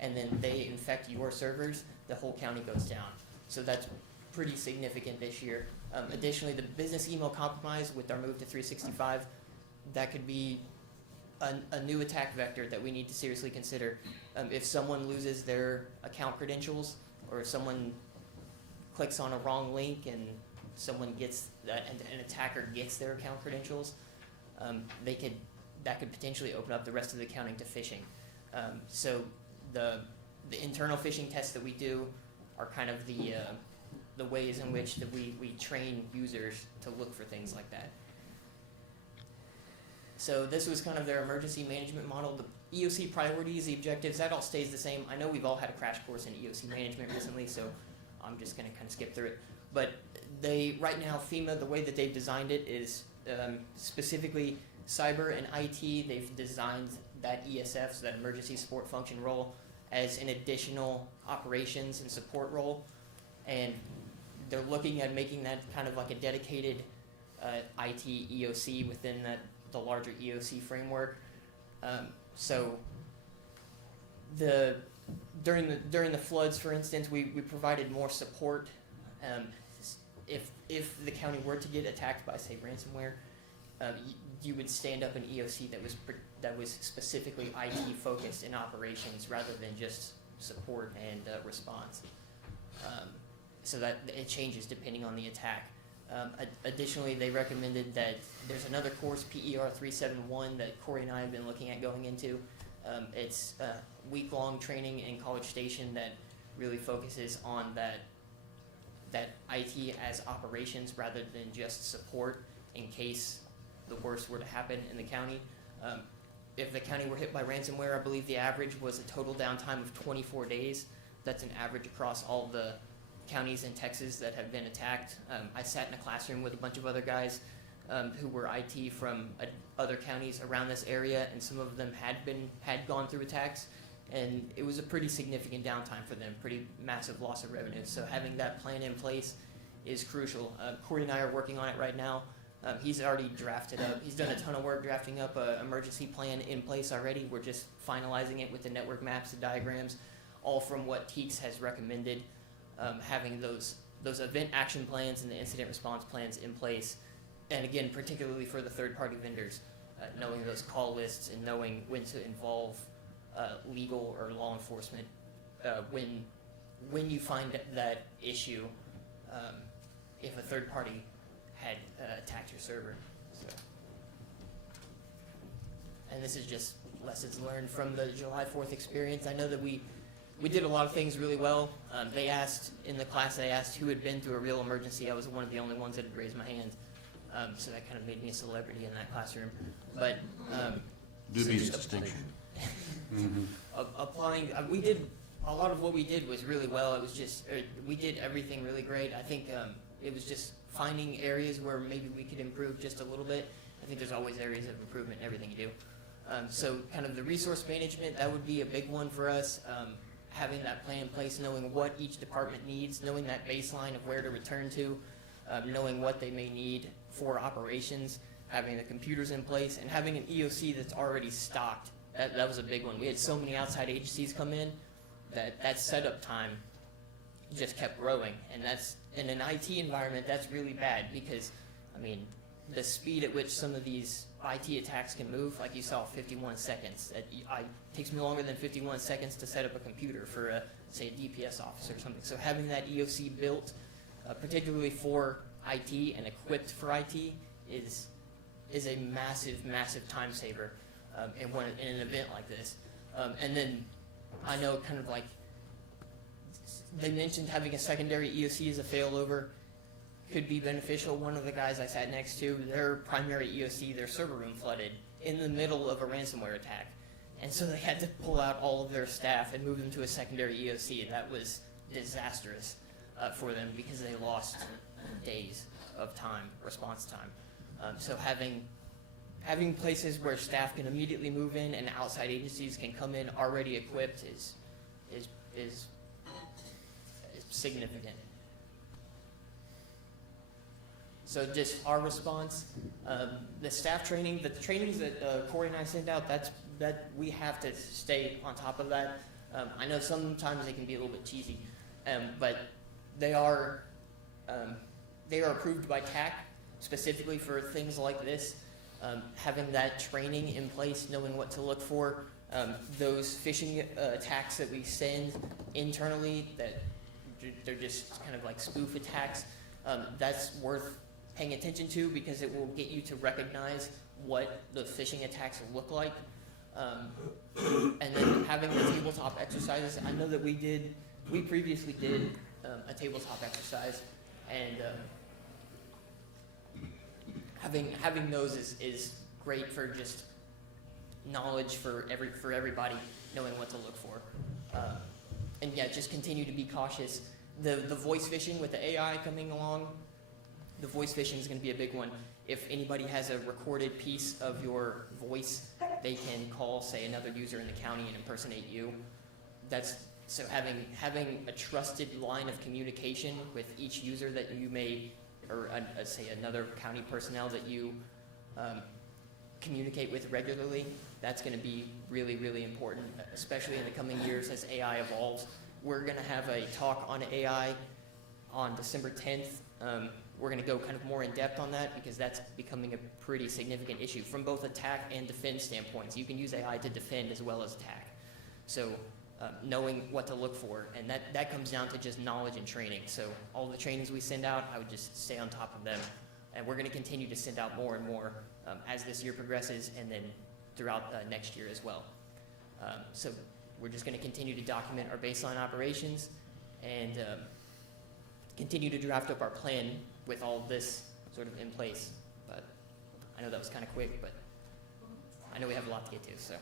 and then they infect your servers, the whole county goes down. So that's pretty significant this year. Additionally, the business email compromise with our move to 365, that could be a new attack vector that we need to seriously consider. If someone loses their account credentials, or if someone clicks on a wrong link and someone gets that, an attacker gets their account credentials, that could potentially open up the rest of the accounting to phishing. So the internal phishing tests that we do are kind of the ways in which that we train users to look for things like that. So this was kind of their emergency management model. The EOC priorities, the objectives, that all stays the same. I know we've all had a crash course in EOC management recently, so I'm just going to kind of skip through it. But right now, FEMA, the way that they've designed it is specifically cyber and IT. They've designed that ESF, so that emergency support function role, as an additional operations and support role. And they're looking at making that kind of like a dedicated IT EOC within the larger EOC framework. So during the floods, for instance, we provided more support. If the county were to get attacked by, say, ransomware, you would stand up an EOC that was specifically IT focused in operations rather than just support and response. So that it changes depending on the attack. Additionally, they recommended that there's another course, PER 371, that Corey and I have been looking at going into. It's a week-long training in College Station that really focuses on that IT as operations rather than just support in case the worst were to happen in the county. If the county were hit by ransomware, I believe the average was a total downtime of 24 days. That's an average across all the counties in Texas that have been attacked. I sat in a classroom with a bunch of other guys who were IT from other counties around this area, and some of them had gone through attacks, And it was a pretty significant downtime for them, pretty massive loss of revenue. So having that plan in place is crucial. Corey and I are working on it right now. He's already drafted up, he's done a ton of work drafting up an emergency plan in place already. We're just finalizing it with the network maps, the diagrams, all from what TEEX has recommended. Having those event action plans and the incident response plans in place. And again, particularly for the third-party vendors, knowing those call lists and knowing when to involve legal or law enforcement when you find that issue, if a third party had attacked your server. So. And this is just lessons learned from the July 4th experience. I know that we did a lot of things really well. They asked, in the class, they asked who had been through a real emergency. I was one of the only ones that had raised my hand. So that kind of made me a celebrity in that classroom. But Dubious distinction. applying, we did, a lot of what we did was really well. It was just, we did everything really great. I think it was just finding areas where maybe we could improve just a little bit. I think there's always areas of improvement in everything you do. So kind of the resource management, that would be a big one for us. Having that plan in place, knowing what each department needs, knowing that baseline of where to return to, knowing what they may need for operations, having the computers in place, and having an EOC that's already stocked. That was a big one. We had so many outside agencies come in that setup time just kept growing. And that's, in an IT environment, that's really bad because, I mean, the speed at which some of these IT attacks can move, like you saw, 51 seconds. It takes me longer than 51 seconds to set up a computer for, say, a DPS officer or something. So having that EOC built, particularly for IT and equipped for IT, is a massive, massive time saver in an event like this. And then I know kind of like they mentioned having a secondary EOC as a failover could be beneficial. One of the guys I sat next to, their primary EOC, their server room flooded in the middle of a ransomware attack. And so they had to pull out all of their staff and move them to a secondary EOC, and that was disastrous for them because they lost days of time, response time. So having places where staff can immediately move in and outside agencies can come in already equipped is significant. So just our response, the staff training, the trainings that Corey and I send out, that we have to stay on top of that. I know sometimes they can be a little bit cheesy, but they are approved by TAC specifically for things like this. Having that training in place, knowing what to look for, those phishing attacks that we send internally, that they're just kind of like spoof attacks, that's worth paying attention to because it will get you to recognize what the phishing attacks look like. And then having the tabletop exercises, I know that we previously did a tabletop exercise, and having those is great for just knowledge for everybody, knowing what to look for. And yeah, just continue to be cautious. The voice phishing with the AI coming along, the voice phishing is going to be a big one. If anybody has a recorded piece of your voice, they can call, say, another user in the county and impersonate you. So having a trusted line of communication with each user that you may, or say another county personnel that you communicate with regularly, that's going to be really, really important, especially in the coming years as AI evolves. We're going to have a talk on AI on December 10th. We're going to go kind of more in depth on that because that's becoming a pretty significant issue from both attack and defense standpoints. You can use AI to defend as well as attack. So knowing what to look for, and that comes down to just knowledge and training. So all the trainings we send out, I would just stay on top of them. And we're going to continue to send out more and more as this year progresses and then throughout next year as well. So we're just going to continue to document our baseline operations and continue to draft up our plan with all of this sort of in place. But I know that was kind of quick, but I know we have a lot to get to, so.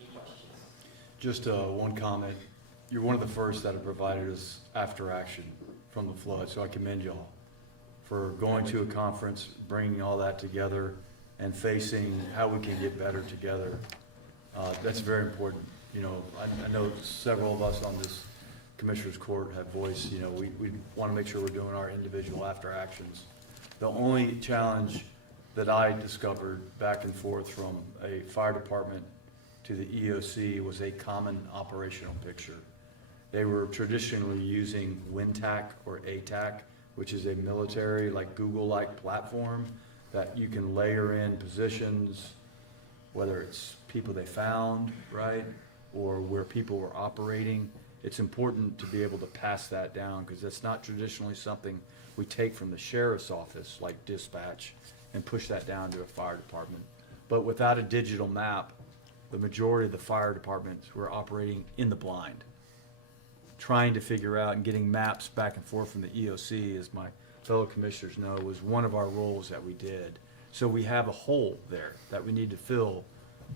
Any questions? Just one comment. You're one of the first that have provided us after action from the flood, so I commend y'all for going to a conference, bringing all that together, and facing how we can get better together That's very important. You know, I know several of us on this Commissioners Court have voiced, you know, we want to make sure we're doing our individual after actions. The only challenge that I discovered back and forth from a fire department to the EOC was a common operational picture. They were traditionally using WinTAC or ATAC, which is a military, like Google-like platform that you can layer in positions, whether it's people they found, right, or where people were operating. It's important to be able to pass that down, because that's not traditionally something we take from the sheriff's office, like dispatch, and push that down to a fire department. But without a digital map, the majority of the fire departments were operating in the blind, trying to figure out and getting maps back and forth from the EOC, as my fellow commissioners know, was one of our roles that we did. So we have a hole there that we need to fill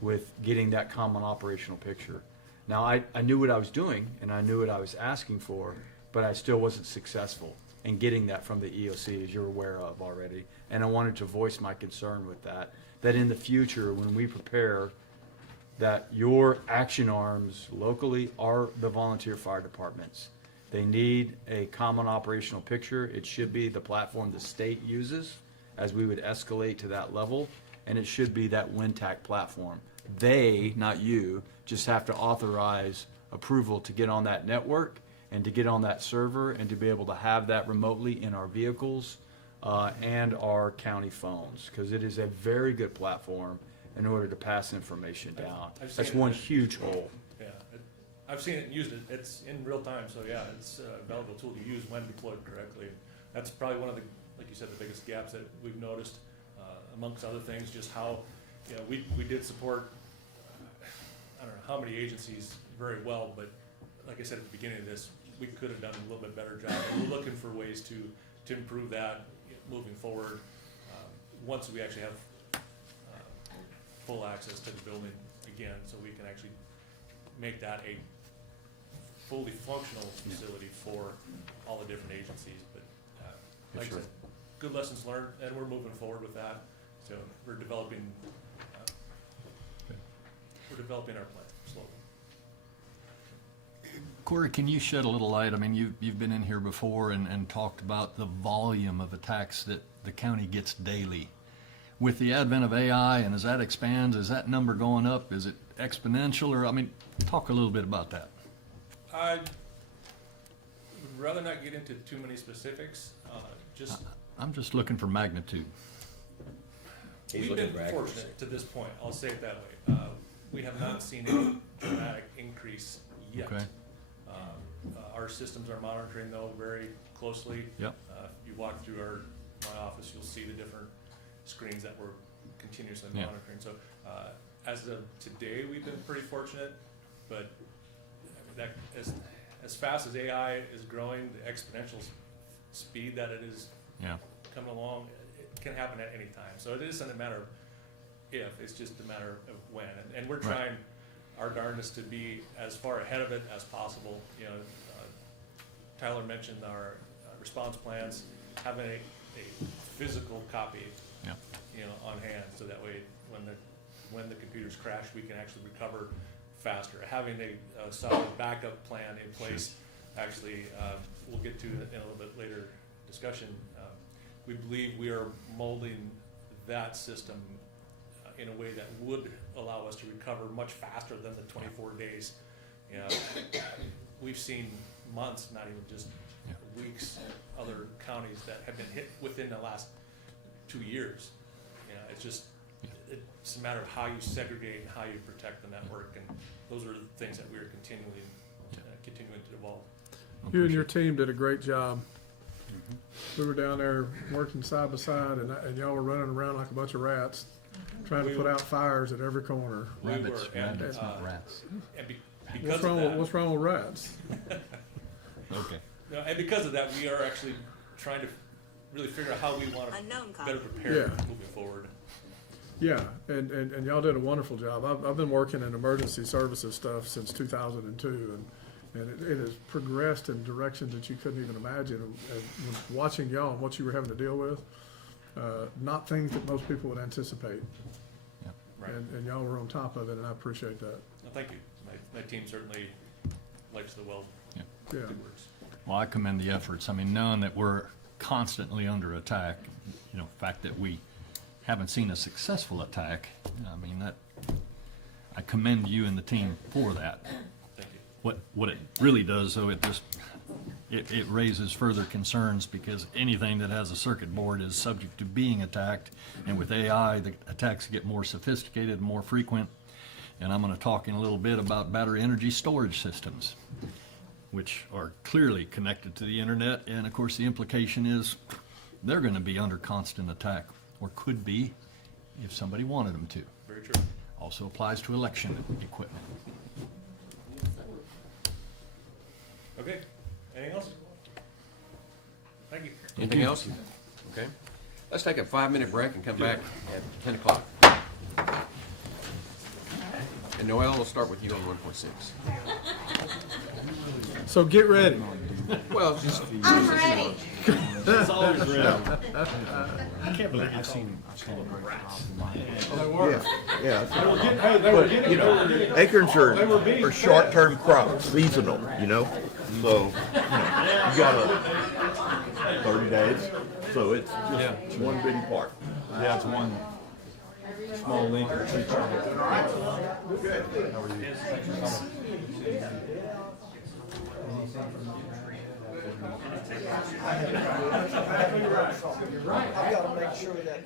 with getting that common operational picture. Now, I knew what I was doing, and I knew what I was asking for, but I still wasn't successful in getting that from the EOC, as you're aware of already. And I wanted to voice my concern with that in the future, when we prepare, that your action arms locally are the volunteer fire departments. They need a common operational picture. It should be the platform the state uses, as we would escalate to that level, and it should be that WinTAC platform. They, not you, just have to authorize approval to get on that network and to get on that server and to be able to have that remotely in our vehicles and our county phones, because it is a very good platform in order to pass information down. I've seen That's it. one huge hole. Yeah, I've seen it and used it. It's in real time, so yeah, it's a valuable tool to use when deployed correctly. That's probably one of the, like you said, the biggest gaps that we've noticed, amongst other things, just how, you know, we did support, I don't know how many agencies very well, but like I said at the beginning of this, we could have done a little bit better job. And we're looking for ways to improve that moving forward, once we actually have full access to the building again, so we can actually make that a fully functional facility for all the different agencies. But like I said, good lessons learned, and we're moving forward with that. So we're developing our plan slowly. Corey, can you shed a little light? I mean, you've been in here before and talked about the volume of attacks that the county gets daily. With the advent of AI, and as that expands, is that number going up? Is it exponential? Or, I mean, talk a little bit about that. I would rather not get into too many specifics, I'm just looking for magnitude. We've been fortunate to this point, I'll say it that way. We have not seen a dramatic increase yet. Okay. Our systems are monitoring though very closely. Yep. If you walk through my office, you'll see the different screens that we're continuously Yeah. monitoring. So as of today, we've been pretty fortunate, but that as fast as AI is growing, the exponential speed that it is coming along, it can happen at any time. So it isn't a matter of if, it's just a matter of when. And we're trying our darndest to be as far ahead of it as possible. You know, Tyler mentioned our response plans, having a physical copy, you know, on hand, so that way when the computers crash, we can actually recover faster. Having a solid backup plan in place, actually, we'll get to in a little bit later discussion. We believe we are molding that system in a way that would allow us to recover much faster than the 24 days. You know, we've seen months, not even just weeks, in other counties that have been hit within the last 2 years. You know, it's a matter of how you segregate and how you protect the network, and those are the things that we're continuing to evolve. You and your team did a great job. We were down there working side by side, and y'all were running around like a bunch of rats, trying to put out fires at every corner. Rabbits, and, not rats. And because of that, what's wrong with rats? Okay. No, and because of that, we are actually trying to really figure out how we want to better prepare moving forward. Yeah, and y'all did a wonderful job. I've been working in emergency services stuff since 2002, and it has progressed in directions that you couldn't even imagine. And watching y'all and what you were having to deal with, not things that most people would anticipate. Right. And y'all were on top of it, and I appreciate that. No, thank you. My team certainly likes the well, Yeah. Yeah. good works. Well, I commend the efforts. I mean, knowing that we're constantly under attack, you know, the fact that we haven't seen a successful attack, I mean, that, I commend you and the team for that. Thank you. What it really does, though, it raises further concerns, because anything that has a circuit board is subject to being attacked, and with AI, the attacks get more sophisticated and more frequent. And I'm going to talk in a little bit about battery energy storage systems, which are clearly connected to the internet, and of course the implication is they're going to be under constant attack, or could be if somebody wanted them to. Very true. Also applies to election equipment. Okay, anything else? Thank you. Anything else? Okay. Let's take a 5-minute break and come back at 10 o'clock. And Noel, we'll start with you on 1.6. So get ready. Well, just. I'm ready. It's always ready. I can't believe I've seen rats. they were. Yeah. They were getting, hey, they were But, getting, you know, acorns they were being are short-term crops, seasonal, you know? So, you got 30 days, so it's just one big part. Yeah, it's one small link or tree trunk. I've got to make sure that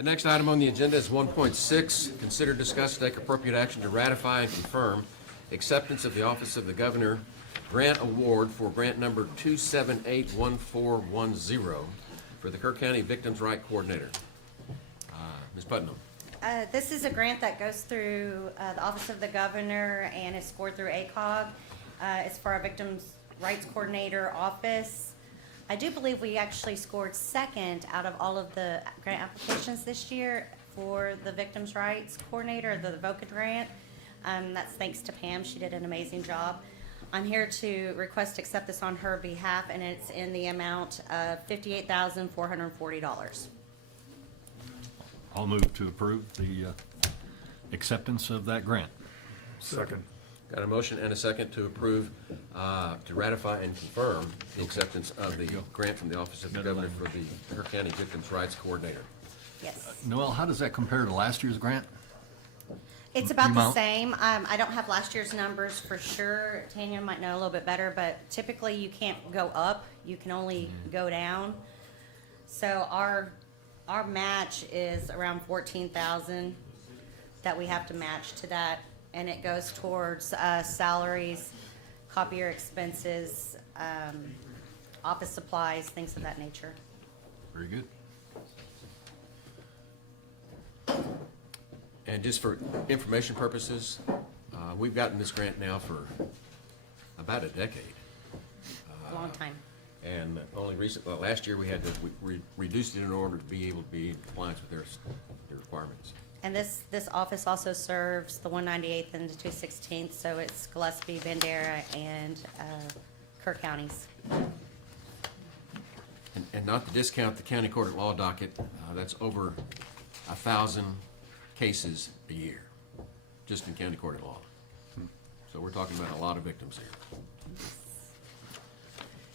The next item on the agenda is 1.6, consider, discuss, take appropriate action to ratify and confirm acceptance of the Office of the Governor Grant Award for grant number 2781410 for the Kerr County Victims' Right Coordinator. Ms. Putnam. This is a grant that goes through the Office of the Governor and is scored through ACOG. It's for our Victims' Rights Coordinator office. I do believe we actually scored second out of all of the grant applications this year for the Victims' Rights Coordinator, the VOCA grant. That's thanks to Pam. She did an amazing job. I'm here to request to accept this on her behalf, and it's in the amount of $58,440. I'll move to approve the acceptance of that grant. Second. Got a motion and a second to approve, to ratify and confirm the acceptance of the grant from the Office of the Governor for the Kerr County Victims' Rights Coordinator. Yes. Noel, how does that compare to last year's grant? It's about the Amount? same. I don't have last year's numbers for sure. Tanya might know a little bit better, but typically you can't go up. You can only go down. So our match is around 14,000 that we have to match to that, and it goes towards salaries, copier expenses, office supplies, things of that nature. Very good. And just for information purposes, we've gotten this grant now for about a decade. A long time. And only last year we had to, we reduced it in order to be able to be in compliance with their requirements. And this office also serves the 198th and the 216th, so it's Gillespie, Bandera, and Kerr counties. And not to discount the county court at law docket, that's over 1,000 cases a year, just in county court at law. So we're talking about a lot of victims here.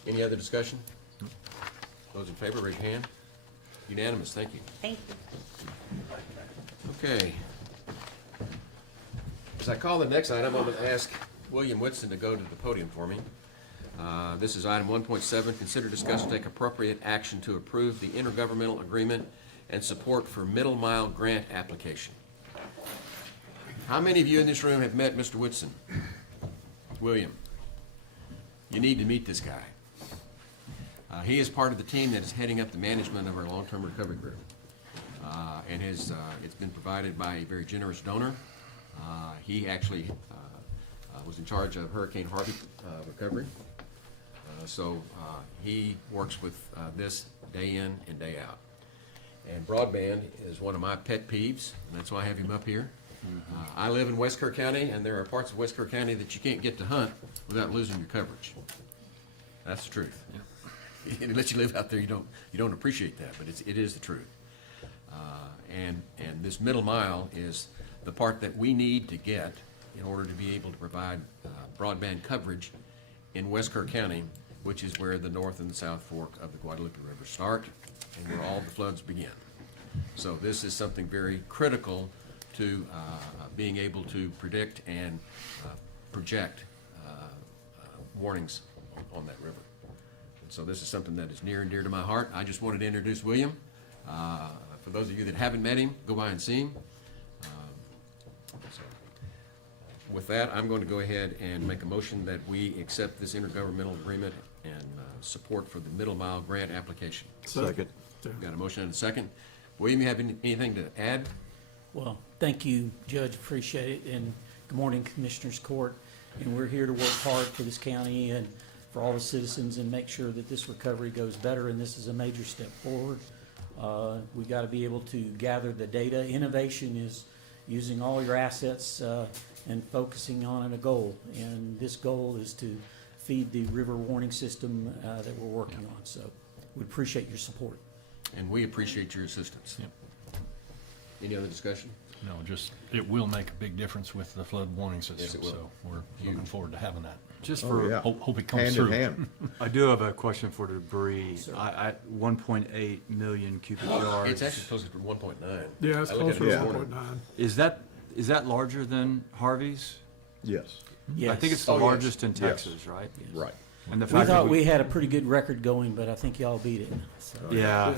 Any other discussion? Those in favor, raise your hand. Unanimous, thank you. Thank you. Okay. As I call the next item, I'm going to ask William Whitson to go to the podium for me. This is item 1.7, consider, discuss, and take appropriate action to approve the intergovernmental agreement and support for middle mile grant application. How many of you in this room have met Mr. Whitson? William, you need to meet this guy. He is part of the team that is heading up the management of our long-term recovery group. And it's been provided by a very generous donor. He actually was in charge of Hurricane Harvey recovery. So he works with this day in and day out. And broadband is one of my pet peeves, and that's why I have him up here. I live in West Kerr County, and there are parts of West Kerr County that you can't get to hunt without losing your coverage. That's the truth. Unless you live out there, you don't appreciate that, but it is the truth. And this middle mile is the part that we need to get in order to be able to provide broadband coverage in West Kerr County, which is where the north and the south fork of the Guadalupe River start and where all the floods begin. So this is something very critical to being able to predict and project warnings on that river. And so this is something that is near and dear to my heart. I just wanted to introduce William. For those of you that haven't met him, go by and see him. So with that, I'm going to go ahead and make a motion that we accept this intergovernmental agreement and support for the middle mile grant application. Second. Got a motion and a second. William, you have anything to add? Well, thank you, Judge, appreciate it, and good morning, Commissioners Court. And we're here to work hard for this county and for all the citizens and make sure that this recovery goes better, and this is a major step forward. We got to be able to gather the data. Innovation is using all your assets and focusing on a goal, and this goal is to feed the river warning system that we're working on. So we appreciate your support. And we appreciate your assistance. Yep. Any other discussion? No, just, it will make a big difference with the flood warning system. Yes, it will. So we're looking forward to having that. Just Oh, for, yeah. Hope it comes Hand through. in hand. I do have a question for debris. I 1.8 million cubic yards. It's actually closer to 1.9. Yeah, it's I looked at closer it to this morning. 1.9. Is that larger than Harvey's? Yes. I think it's the Oh, yes. largest in Yes. Texas, right? Right. And the We fact that thought we had a pretty good record going, but I think y'all beat it. So. Yeah,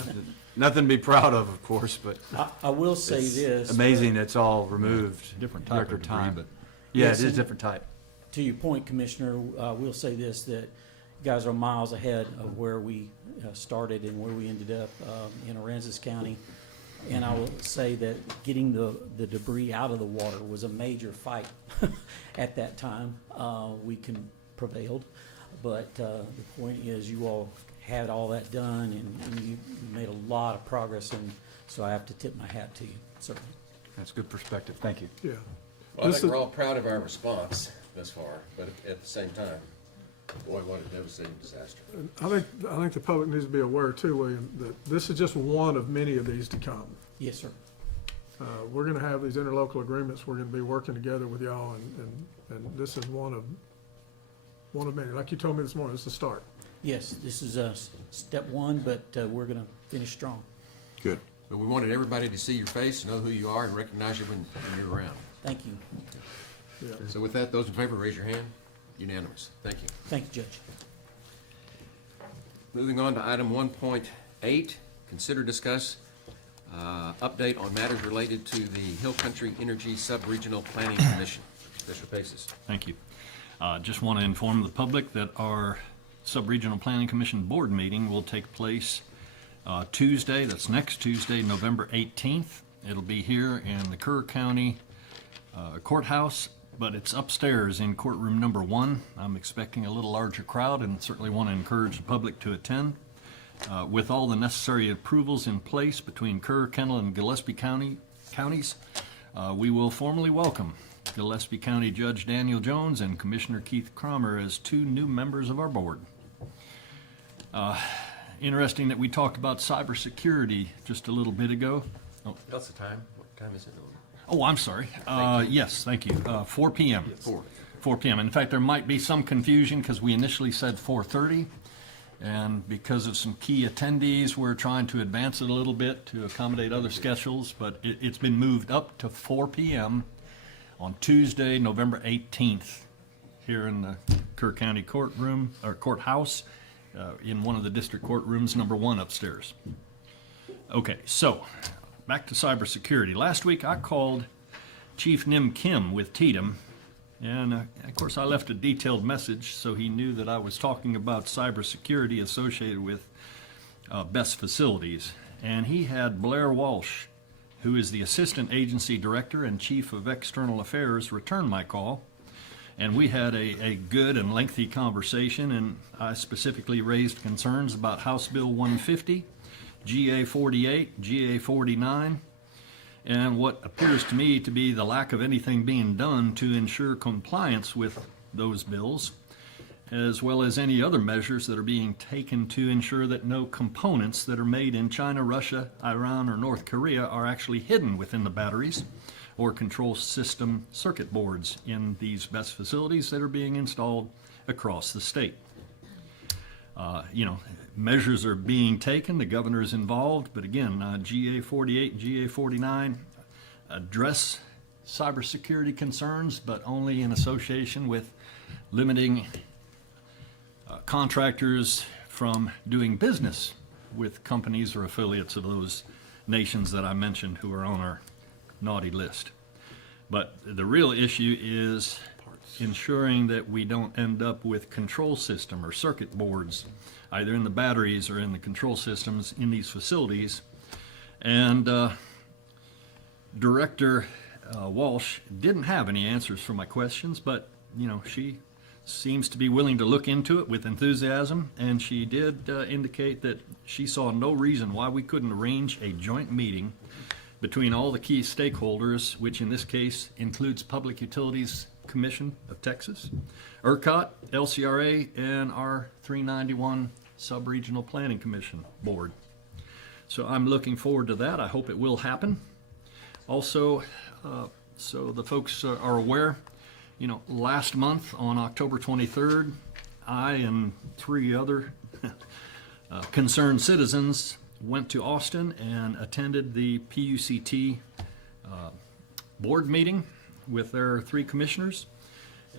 Nothing to be proud of course, but I will say it's this. amazing it's all removed. Different type of record debris, time. but Yeah, Yes, it is and- different type. To your point, Commissioner, I will say this, that you guys are miles ahead of where we started and where we ended up in Aransas County. And I will say that getting the debris out of the water was a major fight at that time. We prevailed, but the point is you all had all that done and you made a lot of progress, and so I have to tip my hat to you, certainly. That's good perspective. Thank you. Yeah. Well, I This think is- we're all proud of our response thus far, but at the same time, boy, what a devastating disaster. I think the public needs to be aware too, William, that this is just one of many of these to come. Yes, sir. We're gonna have these interlocal agreements, we're gonna be working together with y'all, and this is one of many. Like you told me this morning, it's the start. Yes, this is step one, but we're going to finish strong. Good. But we wanted everybody to see your face, know who you are, and recognize you when you're around. Thank you. Yeah. So with that, those in favor, raise your hand. Unanimous. Thank you. Thank you, Judge. Moving on to item 1.8, consider discuss update on matters related to the Hill Country Energy Sub-Regional Planning Commission. Mr. Paces. Thank you. Just want to inform the public that our Sub-Regional Planning Commission Board meeting will take place Tuesday, that's next Tuesday, November 18th. It'll be here in the Kerr County Courthouse, but it's upstairs in courtroom number 1. I'm expecting a little larger crowd and certainly want to encourage the public to attend. With all the necessary approvals in place between Kerr, Kendall, and Gillespie counties, we will formally welcome Gillespie County Judge Daniel Jones and Commissioner Keith Cromer as 2 new members of our board. Interesting that we talked about cybersecurity just a little bit ago. Oh, What's the time? What time is it? oh, I'm sorry. Yes, thank you. 4 p.m. 4 p.m. In fact, there might be some confusion because we initially said 4:30. And because of some key attendees, we're trying to advance it a little bit to accommodate other schedules, but it's been moved up to 4 p.m. on Tuesday, November 18th, here in the Kerr County courtroom, or courthouse, in one of the district courtrooms, number 1 upstairs. Okay, so back to cybersecurity. Last week I called Chief Nim Kim with Tatum, and of course I left a detailed message so he knew that I was talking about cybersecurity associated with best facilities. And he had Blair Walsh, who is the Assistant Agency Director and Chief of External Affairs, return my call. And we had a good and lengthy conversation, and I specifically raised concerns about House Bill 150, GA 48, GA 49, and what appears to me to be the lack of anything being done to ensure compliance with those bills, as well as any other measures that are being taken to ensure that no components that are made in China, Russia, Iran, or North Korea are actually hidden within the batteries or control system circuit boards in these BESS facilities that are being installed across the state. Measures are being taken, the governor is involved, but again, GA 48 and GA 49 address cybersecurity concerns, but only in association with limiting contractors from doing business with companies or affiliates of those nations that I mentioned who are on our naughty list. But the real issue is ensuring that we don't end up with control system or circuit boards, either in the batteries or in the control systems in these facilities. And Director Walsh didn't have any answers for my questions, but she seems to be willing to look into it with enthusiasm, and she did indicate that she saw no reason why we couldn't arrange a joint meeting between all the key stakeholders, which in this case includes Public Utilities Commission of Texas, ERCOT, LCRA, and our 391 Sub-Regional Planning Commission Board. So I'm looking forward to that. I hope it will happen. Also, so the folks are aware, last month on October 23rd, I and 3 other concerned citizens went to Austin and attended the PUCT board meeting with their 3 commissioners.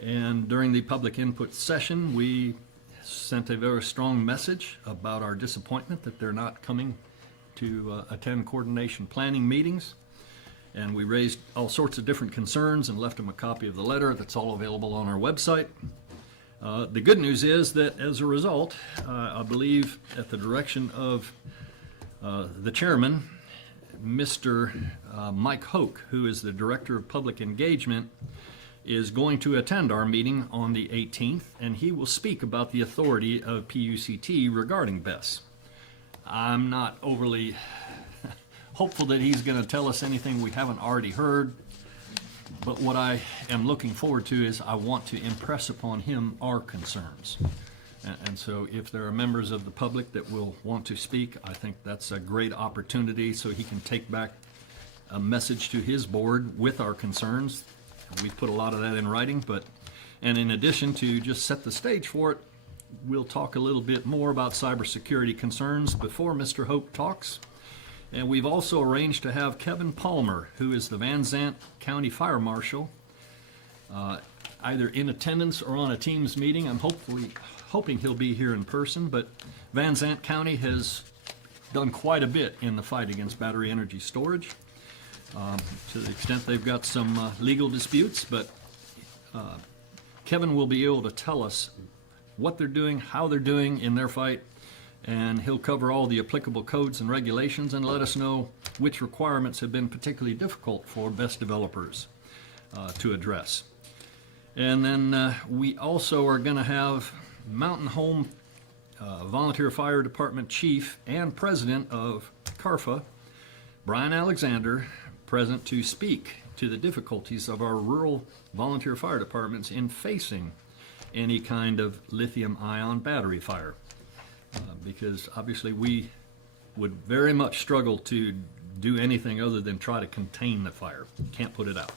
And during the public input session, we sent a very strong message about our disappointment that they're not coming to attend coordination planning meetings. And we raised all sorts of different concerns and left him a copy of the letter that's all available on our website. The good news is that as a result, I believe at the direction of the chairman, Mr. Mike Hoke, who is the Director of Public Engagement, is going to attend our meeting on the 18th, and he will speak about the authority of PUCT regarding BES. I'm not overly hopeful that he's going to tell us anything we haven't already heard, but what I am looking forward to is I want to impress upon him our concerns. And so if there are members of the public that will want to speak, I think that's a great opportunity so he can take back a message to his board with our concerns. We've put a lot of that in writing, and in addition to just set the stage for it, we'll talk a little bit more about cybersecurity concerns before Mr. Hope talks. And we've also arranged to have Kevin Palmer, who is the Van Zant County Fire Marshal, either in attendance or on a Teams meeting. I'm hoping he'll be here in person, but Van Zant County has done quite a bit in the fight against battery energy storage, to the extent they've got some legal disputes, but Kevin will be able to tell us what they're doing, how they're doing in their fight, and he'll cover all the applicable codes and regulations and let us know which requirements have been particularly difficult for BES developers to address. And then we also are going to have Mountain Home Volunteer Fire Department Chief and President of CARFA, Brian Alexander, present to speak to the difficulties of our rural volunteer fire departments in facing any kind of lithium-ion battery fire. Because obviously we would very much struggle to do anything other than try to contain the fire. Can't put it out.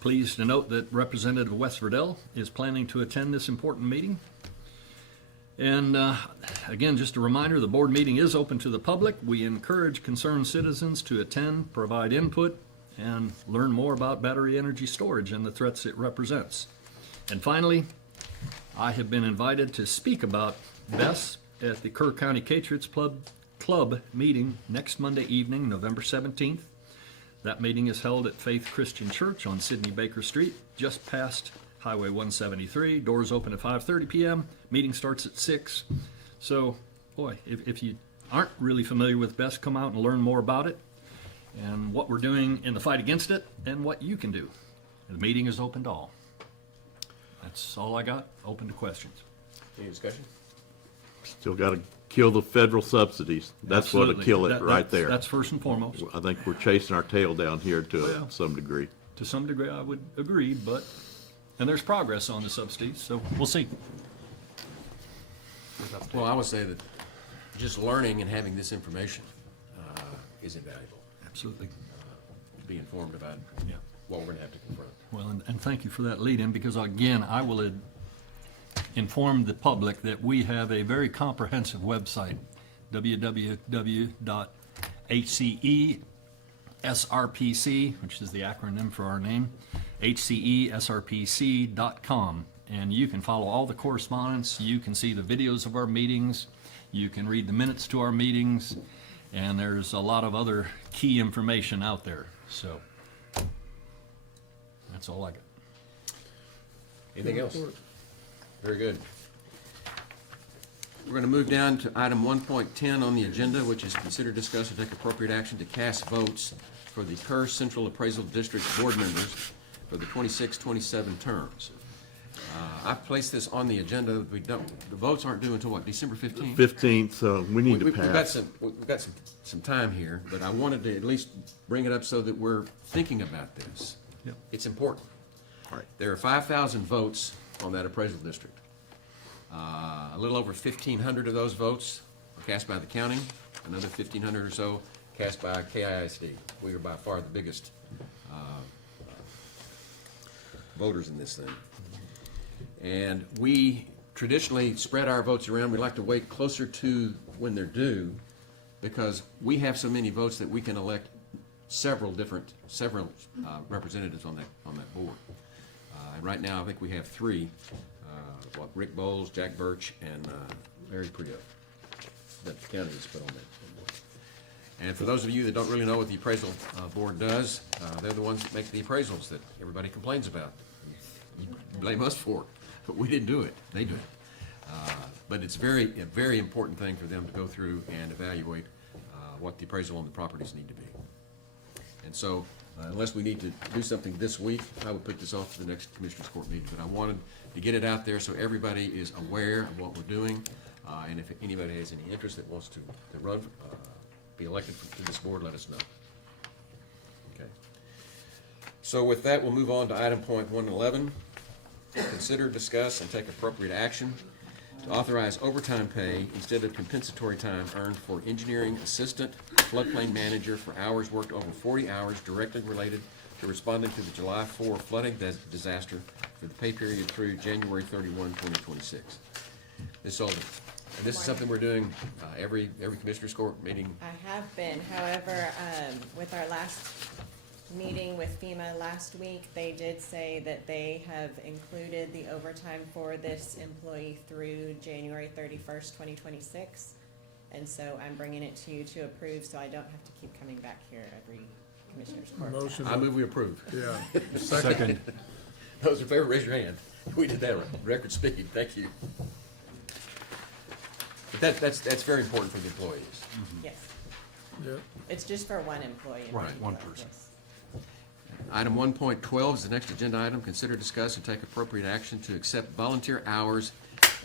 Pleased to note that Representative West Verdell is planning to attend this important meeting. And again, just a reminder, the board meeting is open to the public. We encourage concerned citizens to attend, provide input, and learn more about battery energy storage and the threats it represents. And finally, I have been invited to speak about BES at the Kerr County Patriots Club meeting next Monday evening, November 17th. That meeting is held at Faith Christian Church on Sidney Baker Street, just past Highway 173. Doors open at 5:30 p.m. Meeting starts at 6. So, boy, if you aren't really familiar with BES, come out and learn more about it and what we're doing in the fight against it and what you can do. The meeting is open to all. That's all I got. Open to questions. Any discussion? Still got to kill the federal subsidies. That's what'll Absolutely. kill it right there. That's first and foremost. I think we're chasing our tail down here to Well, some degree. To some degree, I would agree, and there's progress on the subsidies, so we'll see. Well, I would say that just learning and having this information is invaluable. Absolutely. To be informed about Yeah. what we're going to have to confront. Well, and thank you for that lead-in, because again, I will inform the public that we have a very comprehensive website, www.hcesrpc, which is the acronym for our name, hcesrpc.com. And you can follow all the correspondence, you can see the videos of our meetings, you can read the minutes to our meetings, and there's a lot of other key information out there. So that's all I got. Anything else? Very good. We're going to move down to item 1.10 on the agenda, which is consider, discuss, and take appropriate action to cast votes for the Kerr Central Appraisal District board members for the 26-27 terms. I've placed this on the agenda. The votes aren't due until what, December 15th? 15th, so we need to We've pass. got some time here, but I wanted to at least bring it up so that we're thinking about this. Yep. It's important. All right. There are 5,000 votes on that appraisal district. A little over 1,500 of those votes were cast by the county, another 1,500 or so cast by KISD. We are by far the biggest voters in this thing. And we traditionally spread our votes around. We like to wait closer to when they're due because we have so many votes that we can elect several representatives on that board. And right now, I think we have 3. Rick Bowles, Jack Birch, and Larry Priyo that the county has put on that board. And for those of you that don't really know what the appraisal board does, they're the ones that make the appraisals that everybody complains about. You blame us for it, but we didn't do it. They do it. But it's a very important thing for them to go through and evaluate what the appraisal on the properties need to be. And so, unless we need to do something this week, I would put this off to the next Commissioners Court meeting. But I wanted to get it out there so everybody is aware of what we're doing. And if anybody has any interest that wants to run, be elected to this board, let us know. Okay. So with that, we'll move on to item point 111. Consider, discuss, and take appropriate action to authorize overtime pay instead of compensatory time earned for engineering assistant, floodplain manager for hours worked over 40 hours directly related to responding to the July 4 flooding disaster for the pay period through January 31, 2026. Ms. Sullivan, and this is something we're doing every Commissioners Court meeting. I have been, however, with our last meeting with FEMA last week, they did say that they have included the overtime for this employee through January 31st, 2026. And so I'm bringing it to you to approve, so I don't have to keep coming back here every Commissioner's Court. Motion. I move we approve. Yeah. Second. Those in favor, raise your hand. We did that record speed. Thank you. But that's very important for the employees. Yes, Yep. it's just for one employee. in Right, one particular, person. yes. Item 1.12 is the next agenda item. Consider, discuss, and take appropriate action to accept volunteer hours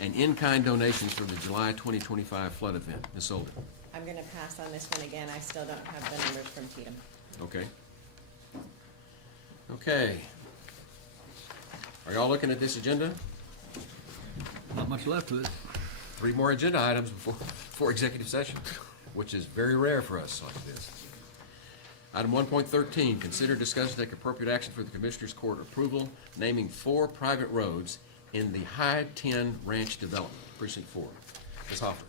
and in-kind donations for the July 2025 flood event. Ms. Sullivan. I'm gonna pass on this one again. I still don't have the numbers from Tatum. Okay. Okay. Are y'all looking at this agenda? Not much left of it. 3 more agenda items before executive session, which is very rare for us like this. Item 1.13, consider, discuss, and take appropriate action for the Commissioners Court approval, naming 4 private roads in the High 10 Ranch Development, Precinct 4. Ms. Hoffer.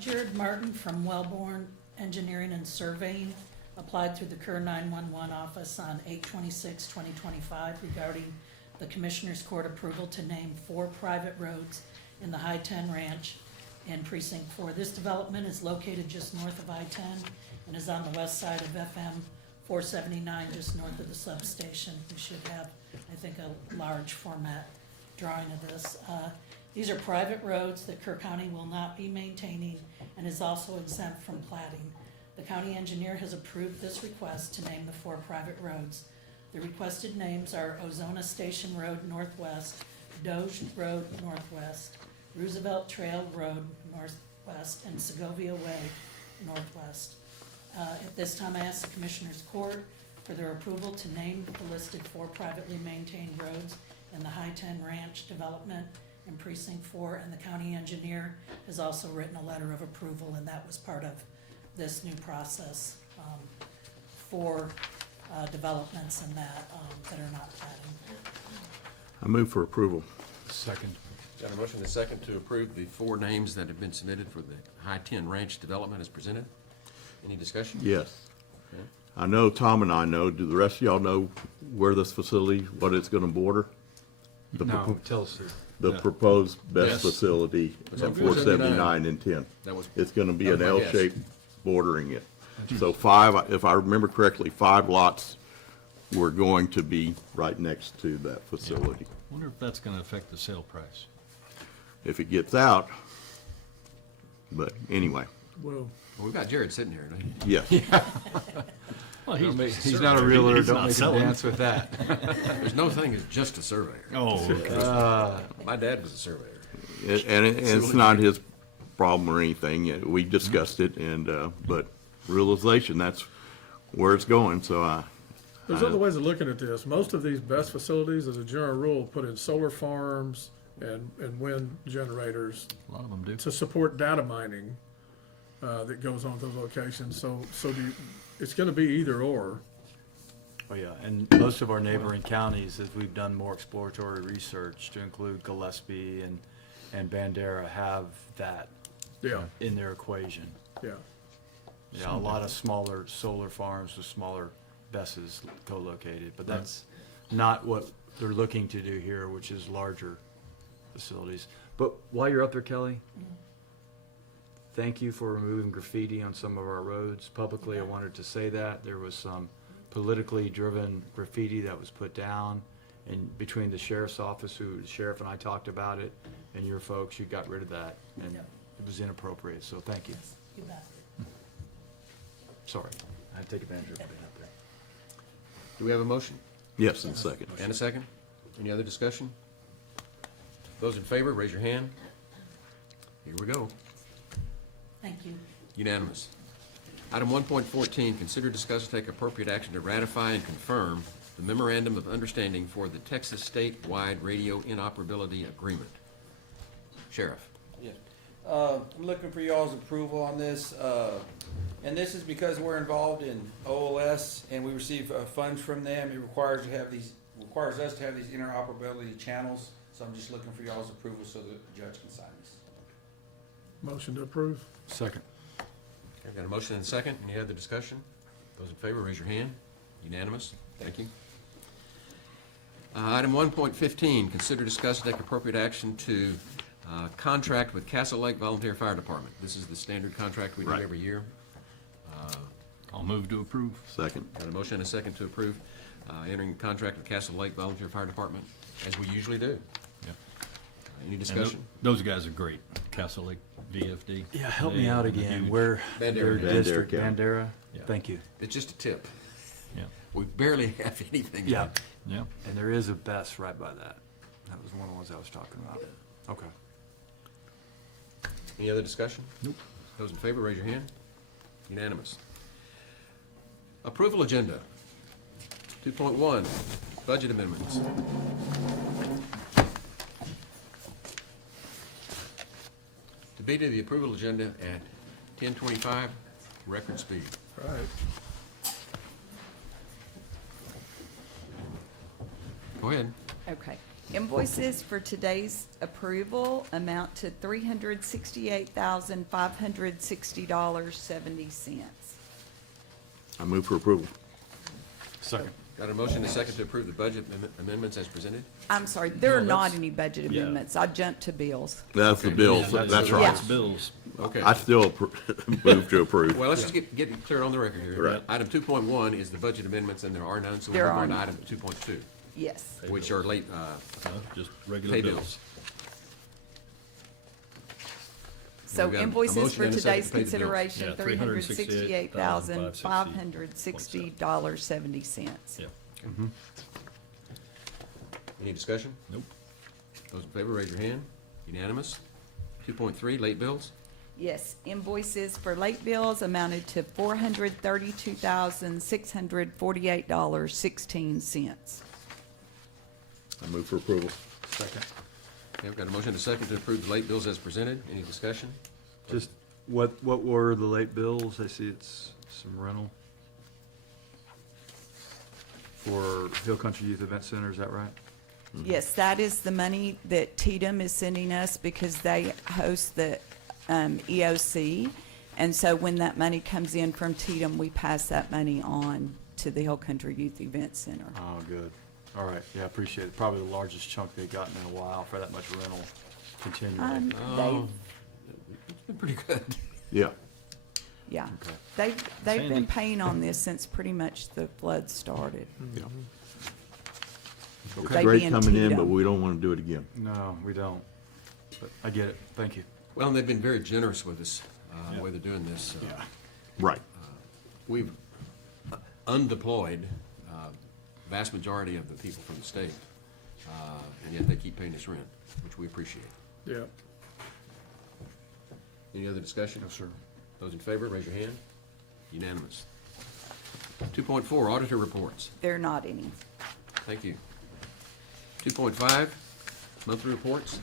Jared Martin from Wellborn Engineering and Surveying applied through the Kerr 911 office on 8/26/2025 regarding the Commissioners Court approval to name 4 private roads in the High 10 Ranch in Precinct 4. This development is located just north of I-10 and is on the west side of FM 479, just north of the substation. We should have, I think, a large format drawing of this. These are private roads that Kerr County will not be maintaining and is also exempt from platting. The county engineer has approved this request to name the 4 private roads. The requested names are Ozona Station Road Northwest, Doge Road Northwest, Roosevelt Trail Road Northwest, and Segovia Way Northwest. At this time, I ask the Commissioners Court for their approval to name the listed 4 privately maintained roads in the High 10 Ranch Development in Precinct 4, and the county engineer has also written a letter of approval, and that was part of this new process for developments and that are not platting. I move for approval. Second. Got a motion and a second to approve the 4 names that have been submitted for the High 10 Ranch Development as presented. Any discussion? Yes. Okay. I know Tom and I know. Do the rest of y'all know where this facility, what it's gonna border? The No, propo- tell us. The Yeah. proposed best Yes. facility Was at that 479 and 10. That was- It's gonna be that an was my guess. L-shape bordering it. So 5, if I remember correctly, 5 lots were going to be right next to that facility. Wonder if that's gonna affect the sale price. If it gets out, but anyway, Well, Well, we've got Jared sitting here, don't you? yes. Well, He's not a realtor, He's don't not make him selling. dance with that. There's no thing as just a surveyor. Oh, okay. My dad was a surveyor. And it's not his problem or anything. We discussed it and, but realization, that's where it's going, so there's other ways of looking at this. Most of these best facilities, as a general rule, put in solar farms and wind generators A lot of them do. to support data mining that goes on at those locations. So it's gonna be either or. Oh, yeah, and most of our neighboring counties, as we've done more exploratory research to include Gillespie and Bandera, have that Yeah, in their equation. yeah. Yeah, a lot of smaller solar farms with smaller BESS co-located, but that's not what they're looking to do here, which is larger facilities. But while you're up there, Kelly, thank you for removing graffiti on some of our roads. Publicly, I wanted to say that. There was some politically driven graffiti that was put down, and between the sheriff's office, the sheriff and I talked about it, and your folks, you got rid of that, and Yep. it was inappropriate, so thank you. You bet. Sorry, I had to take advantage of everything up there. Do we have a motion? Yes, and second. And a second? Any other discussion? Those in favor, raise your hand. Here we go. Thank you. Unanimous. Item 1.14, consider, discuss, and take appropriate action to ratify and confirm the memorandum of understanding for the Texas statewide radio inoperability agreement. Sheriff. Yes. I'm looking for y'all's approval on this, and this is because we're involved in OLS and we receive funds from them. It requires us to have these interoperability channels, so I'm just looking for y'all's approval so that the judge can sign this. Motion to approve. Second. I've got a motion and a second. Any other discussion? Those in favor, raise your hand. Unanimous. Thank you. Item 1.15, consider, discuss, and take appropriate action to contract with Castle Lake Volunteer Fire Department. This is the standard contract we do Right. every year. I'll move to approve. Second. Got a motion and a second to approve entering contract with Castle Lake Volunteer Fire Department, as we usually do. Yeah. Any And discussion? those guys are great. Castle Lake VFD. Yeah, help me They out are again. huge. Where Bandera their County. district, Bandera County. Bandera? Yeah. Thank you. It's just a tip. Yeah. We barely have anything. Yeah. Yeah. And there is a Best right by that. That was one of the ones I was talking about. Okay. Any other discussion? Nope. Those in favor, raise your hand. Unanimous. Approval agenda. 2.1, budget amendments. To be to the approval agenda at 10:25, record speed. All right. Go ahead. Okay. Invoices for today's approval amount to $368,560.70. I move for approval. Second. Got a motion and a second to approve the budget amendments as presented? I'm sorry, there are No, not that's- any budget yeah. amendments. I jumped to bills. That's the Okay. bills, Yeah, that's so right. It's bills. Okay. I still move to approve. Well, let's just get it clear on the record here. Right. Item 2.1 is the budget amendments, and there are none, so we There move are on to none. item 2.2, Yes. which are late, Just regular pay bills. bills. So We've got a invoices motion for and a second today's to pay the bills. consideration, Yeah, $368,560.70. Yeah. Any discussion? Nope. Those in favor, raise your hand. Unanimous. 2.3, late bills. Yes, invoices for late bills amounted to $432,648.16. I move for approval. Second. Okay, I've got a motion and a second to approve the late bills as presented. Any discussion? Just, what were the late bills? I see it's some rental for Hill Country Youth Event Center, is that right? Yes, that is the money that Tatum is sending us because they host the EOC. And so when that money comes in from Tatum, we pass that money on to the Hill Country Youth Event Center. Oh, good. All right, yeah, appreciate it. Probably the largest chunk they've gotten in a while for that much rental continually. Oh, it's been pretty good. Yeah. Yeah, Okay. they've been handy. paying on this since pretty much the flood started. Yeah. They Great being coming in, but Tito. we don't want to do it again. No, we don't. But I get it. Thank you. Well, and they've been very generous with us, the way they're doing this. Right. We've undeployed vast majority of the people from the state, and yet they keep paying us rent, which we appreciate. Yeah. Any other discussion? No, sir. Those in favor, raise your hand. Unanimous. 2.4, auditor reports. There are not any. Thank you. 2.5, monthly reports.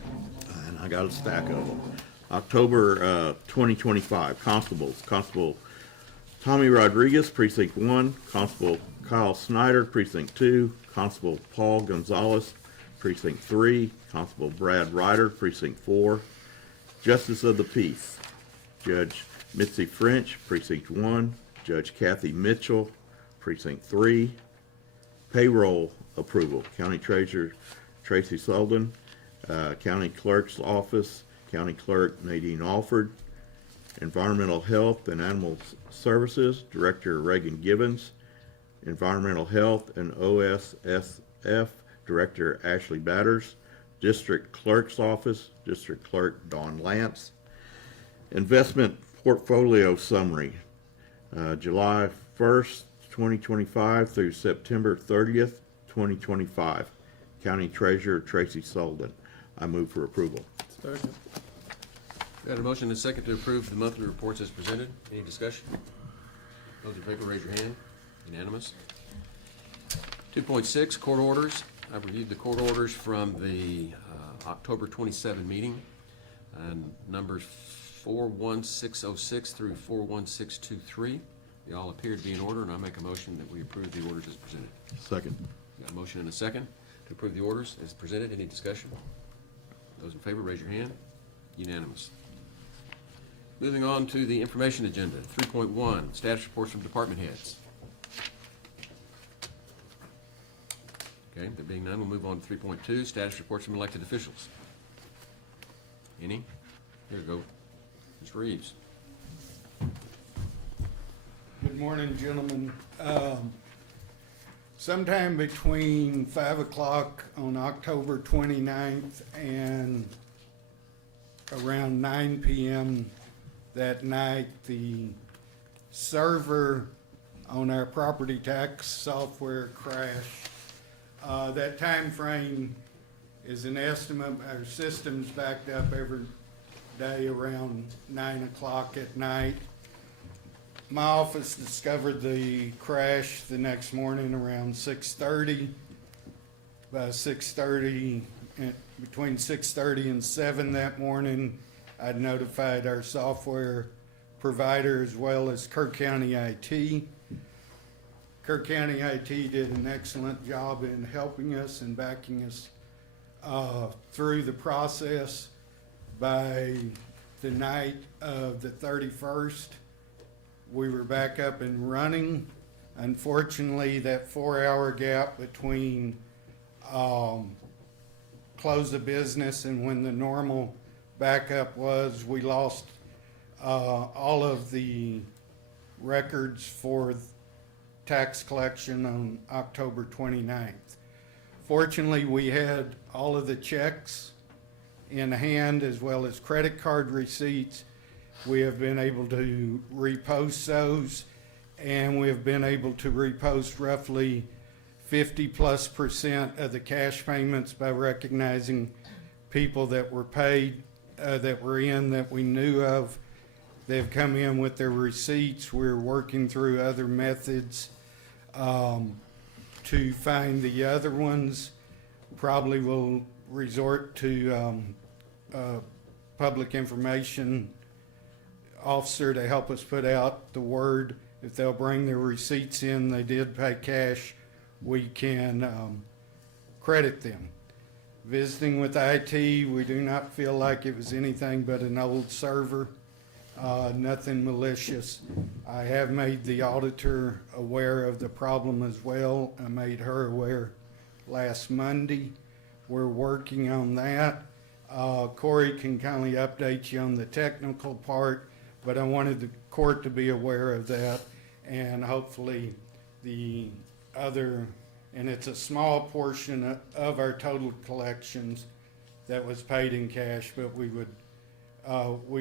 And I got a stack of them. October 2025, constables. Constable Tommy Rodriguez, Precinct 1. Constable Kyle Snyder, Precinct 2. Constable Paul Gonzalez, Precinct 3. Constable Brad Ryder, Precinct 4. Justice of the Peace, Judge Mitzi French, Precinct 1. Judge Kathy Mitchell, Precinct 3. Payroll approval, County Treasurer Tracy Sullivan, County Clerk's Office, County Clerk Nadine Alford, Environmental Health and Animal Services, Director Reagan Gibbons. Environmental Health and OSSF, Director Ashley Batters. District Clerk's Office, District Clerk Dawn Lance. Investment Portfolio Summary, July 1st, 2025 through September 30th, 2025. County Treasurer Tracy Sullivan. I move for approval. Second. Got a motion and a second to approve the monthly reports as presented. Any discussion? Those in favor, raise your hand. Unanimous. 2.6, court orders. I've reviewed the court orders from the October 27 meeting, and numbers 41606 through 41623. They all appear to be in order, and I make a motion that we approve the orders as presented. Second. Got a motion and a second to approve the orders as presented. Any discussion? Those in favor, raise your hand. Unanimous. Moving on to the information agenda. 3.1, status reports from department heads. Okay, there being none, we'll move on to 3.2, status reports from elected officials. Any? Here we go. Ms. Reeves. Good morning, gentlemen. Sometime between 5 o'clock on October 29th and around 9 p.m. that night, the server on our property tax software crashed. That time frame is an estimate. Our system's backed up every day around 9 o'clock at night. My office discovered the crash the next morning around 6:30. By 6:30, between 6:30 and 7 that morning, I'd notified our software provider as well as Kirk County IT. Kirk County IT did an excellent job in helping us and backing us through the process. By the night of the 31st, we were back up and running. Unfortunately, that 4-hour gap between close of business and when the normal backup was, we lost all of the records for tax collection on October 29th. Fortunately, we had all of the checks in hand as well as credit card receipts. We have been able to repost those, and we have been able to repost roughly 50+% of the cash payments by recognizing people that were paid, that were in, that we knew of. They've come in with their receipts. We're working through other methods to find the other ones. Probably will resort to public information officer to help us put out the word. If they'll bring their receipts in, they did pay cash, we can credit them. Visiting with IT, we do not feel like it was anything but an old server, nothing malicious. I have made the auditor aware of the problem as well. I made her aware last Monday. We're working on that. Corey can kindly update you on the technical part, but I wanted the court to be aware of that, and hopefully the other, and it's a small portion of our total collections that was paid in cash, but we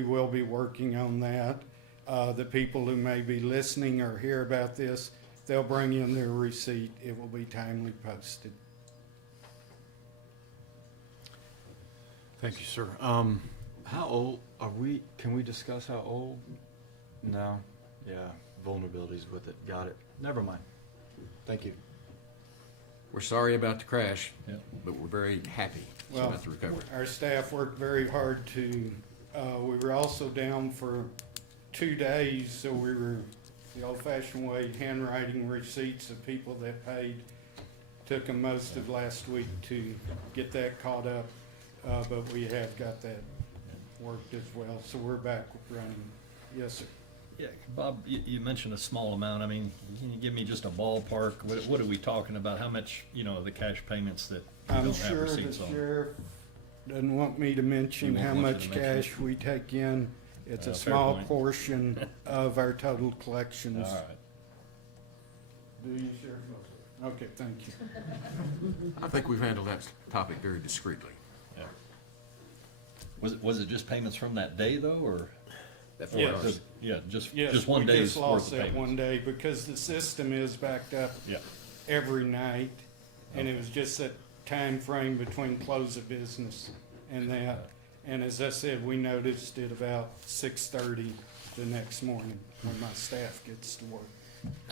will be working on that. The people who may be listening or hear about this, they'll bring in their receipt. It will be timely posted. Thank you, sir. How old are we? Can we discuss how old? No. Yeah, vulnerabilities with it. Got it. Never mind. Thank you. We're sorry about the crash, but we're very happy about the recovery. Our staff worked very hard to, we were also down for 2 days, so we were the old-fashioned way, handwriting receipts of people that paid. Took them most of last week to get that caught up, but we have got that worked as well, so we're back running. Yes, sir. Yeah, Bob, you mentioned a small amount. I mean, can you give me just a ballpark? What are we talking about? How much, the cash payments that I'm don't have sure the receipts on? sheriff doesn't want me to mention how much cash we take in. It's a Fair small point. portion of our total collections. All right. Do you, Sheriff? Okay, thank you. I think we've handled that topic very discreetly. Yeah. Was it just payments from that day though, or? That 4 Yes. hours. Yeah, Yes, just one we day's just worth lost of that payments. one day because the system is backed up Yeah. every night. And it was just that time frame between close of business and that. And as I said, we noticed it about 6:30 the next morning when my staff gets to work.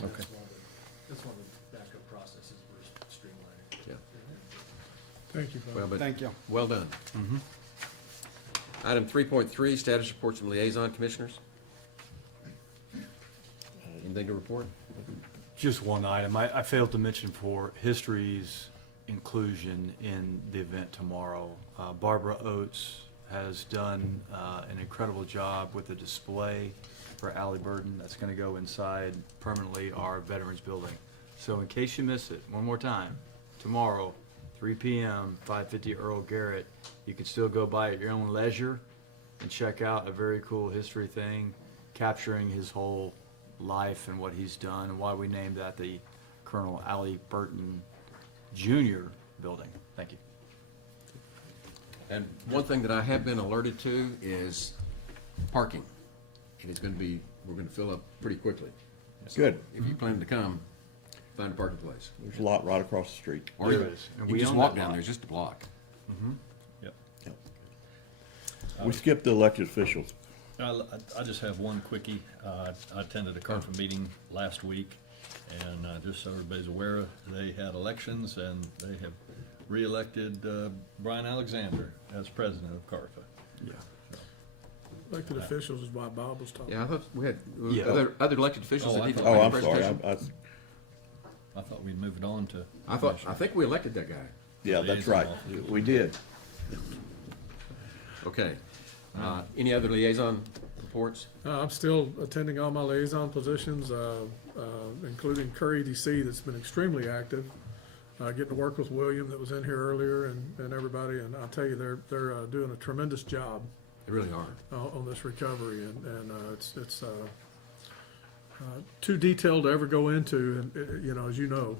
Okay. That's why the backup processes were streamlined. Yeah. Thank you, Well, Bob. but Thank you. well done. Item 3.3, status reports from liaison commissioners. Anything to report? Just one item. I failed to mention for history's inclusion in the event tomorrow. Barbara Oates has done an incredible job with the display for Allie Burden that's going to go inside permanently our Veterans Building. So in case you miss it, one more time, tomorrow, 3 p.m., 550 Earl Garrett, you can still go by at your own leisure and check out a very cool history thing capturing his whole life and what he's done and why we named that the Colonel Allie Burton Jr. building. Thank you. And one thing that I have been alerted to is parking. It is going to be, we're going to fill up pretty quickly. So Good. If you plan to come, find a parking place. There's a lot right across the street. Or There you is, and you we can just own walk that down lot. there, it's just a block. Yep. We skipped the elected officials. I just have one quickie. I attended a CARFA meeting last week, and just so everybody's aware, they had elections, and they have re-elected Brian Alexander as president of CARFA. Yeah. Elected officials is why Bob was talking. Yeah, I thought we had Yeah. other elected officials Oh, that I need to thought- make a I'm sorry. presentation. I thought we'd moved on to. I think we elected that guy. Yeah, that's right. We did. Okay. Any other liaison reports? I'm still attending all my liaison positions, including Curry EDC that's been extremely active. Getting to work with William that was in here earlier and everybody, and I'll tell you, they're doing a tremendous job They really are. on this recovery, and it's too detailed to ever go into, and as you know.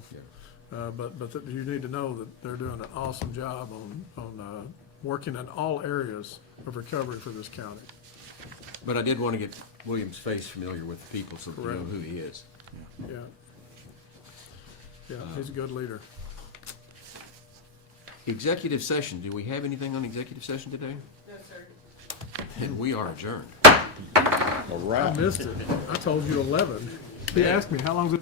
But you need to know that they're doing an awesome job on working in all areas of recovery for this county. But I did want to get William's face familiar with the people so that you know Correct. who he is. Yeah. Yeah, he's a good leader. Executive session, do we have anything on executive session today? No, sir. And we are adjourned. All I right. missed it. I told you 11. He asked me, how long's it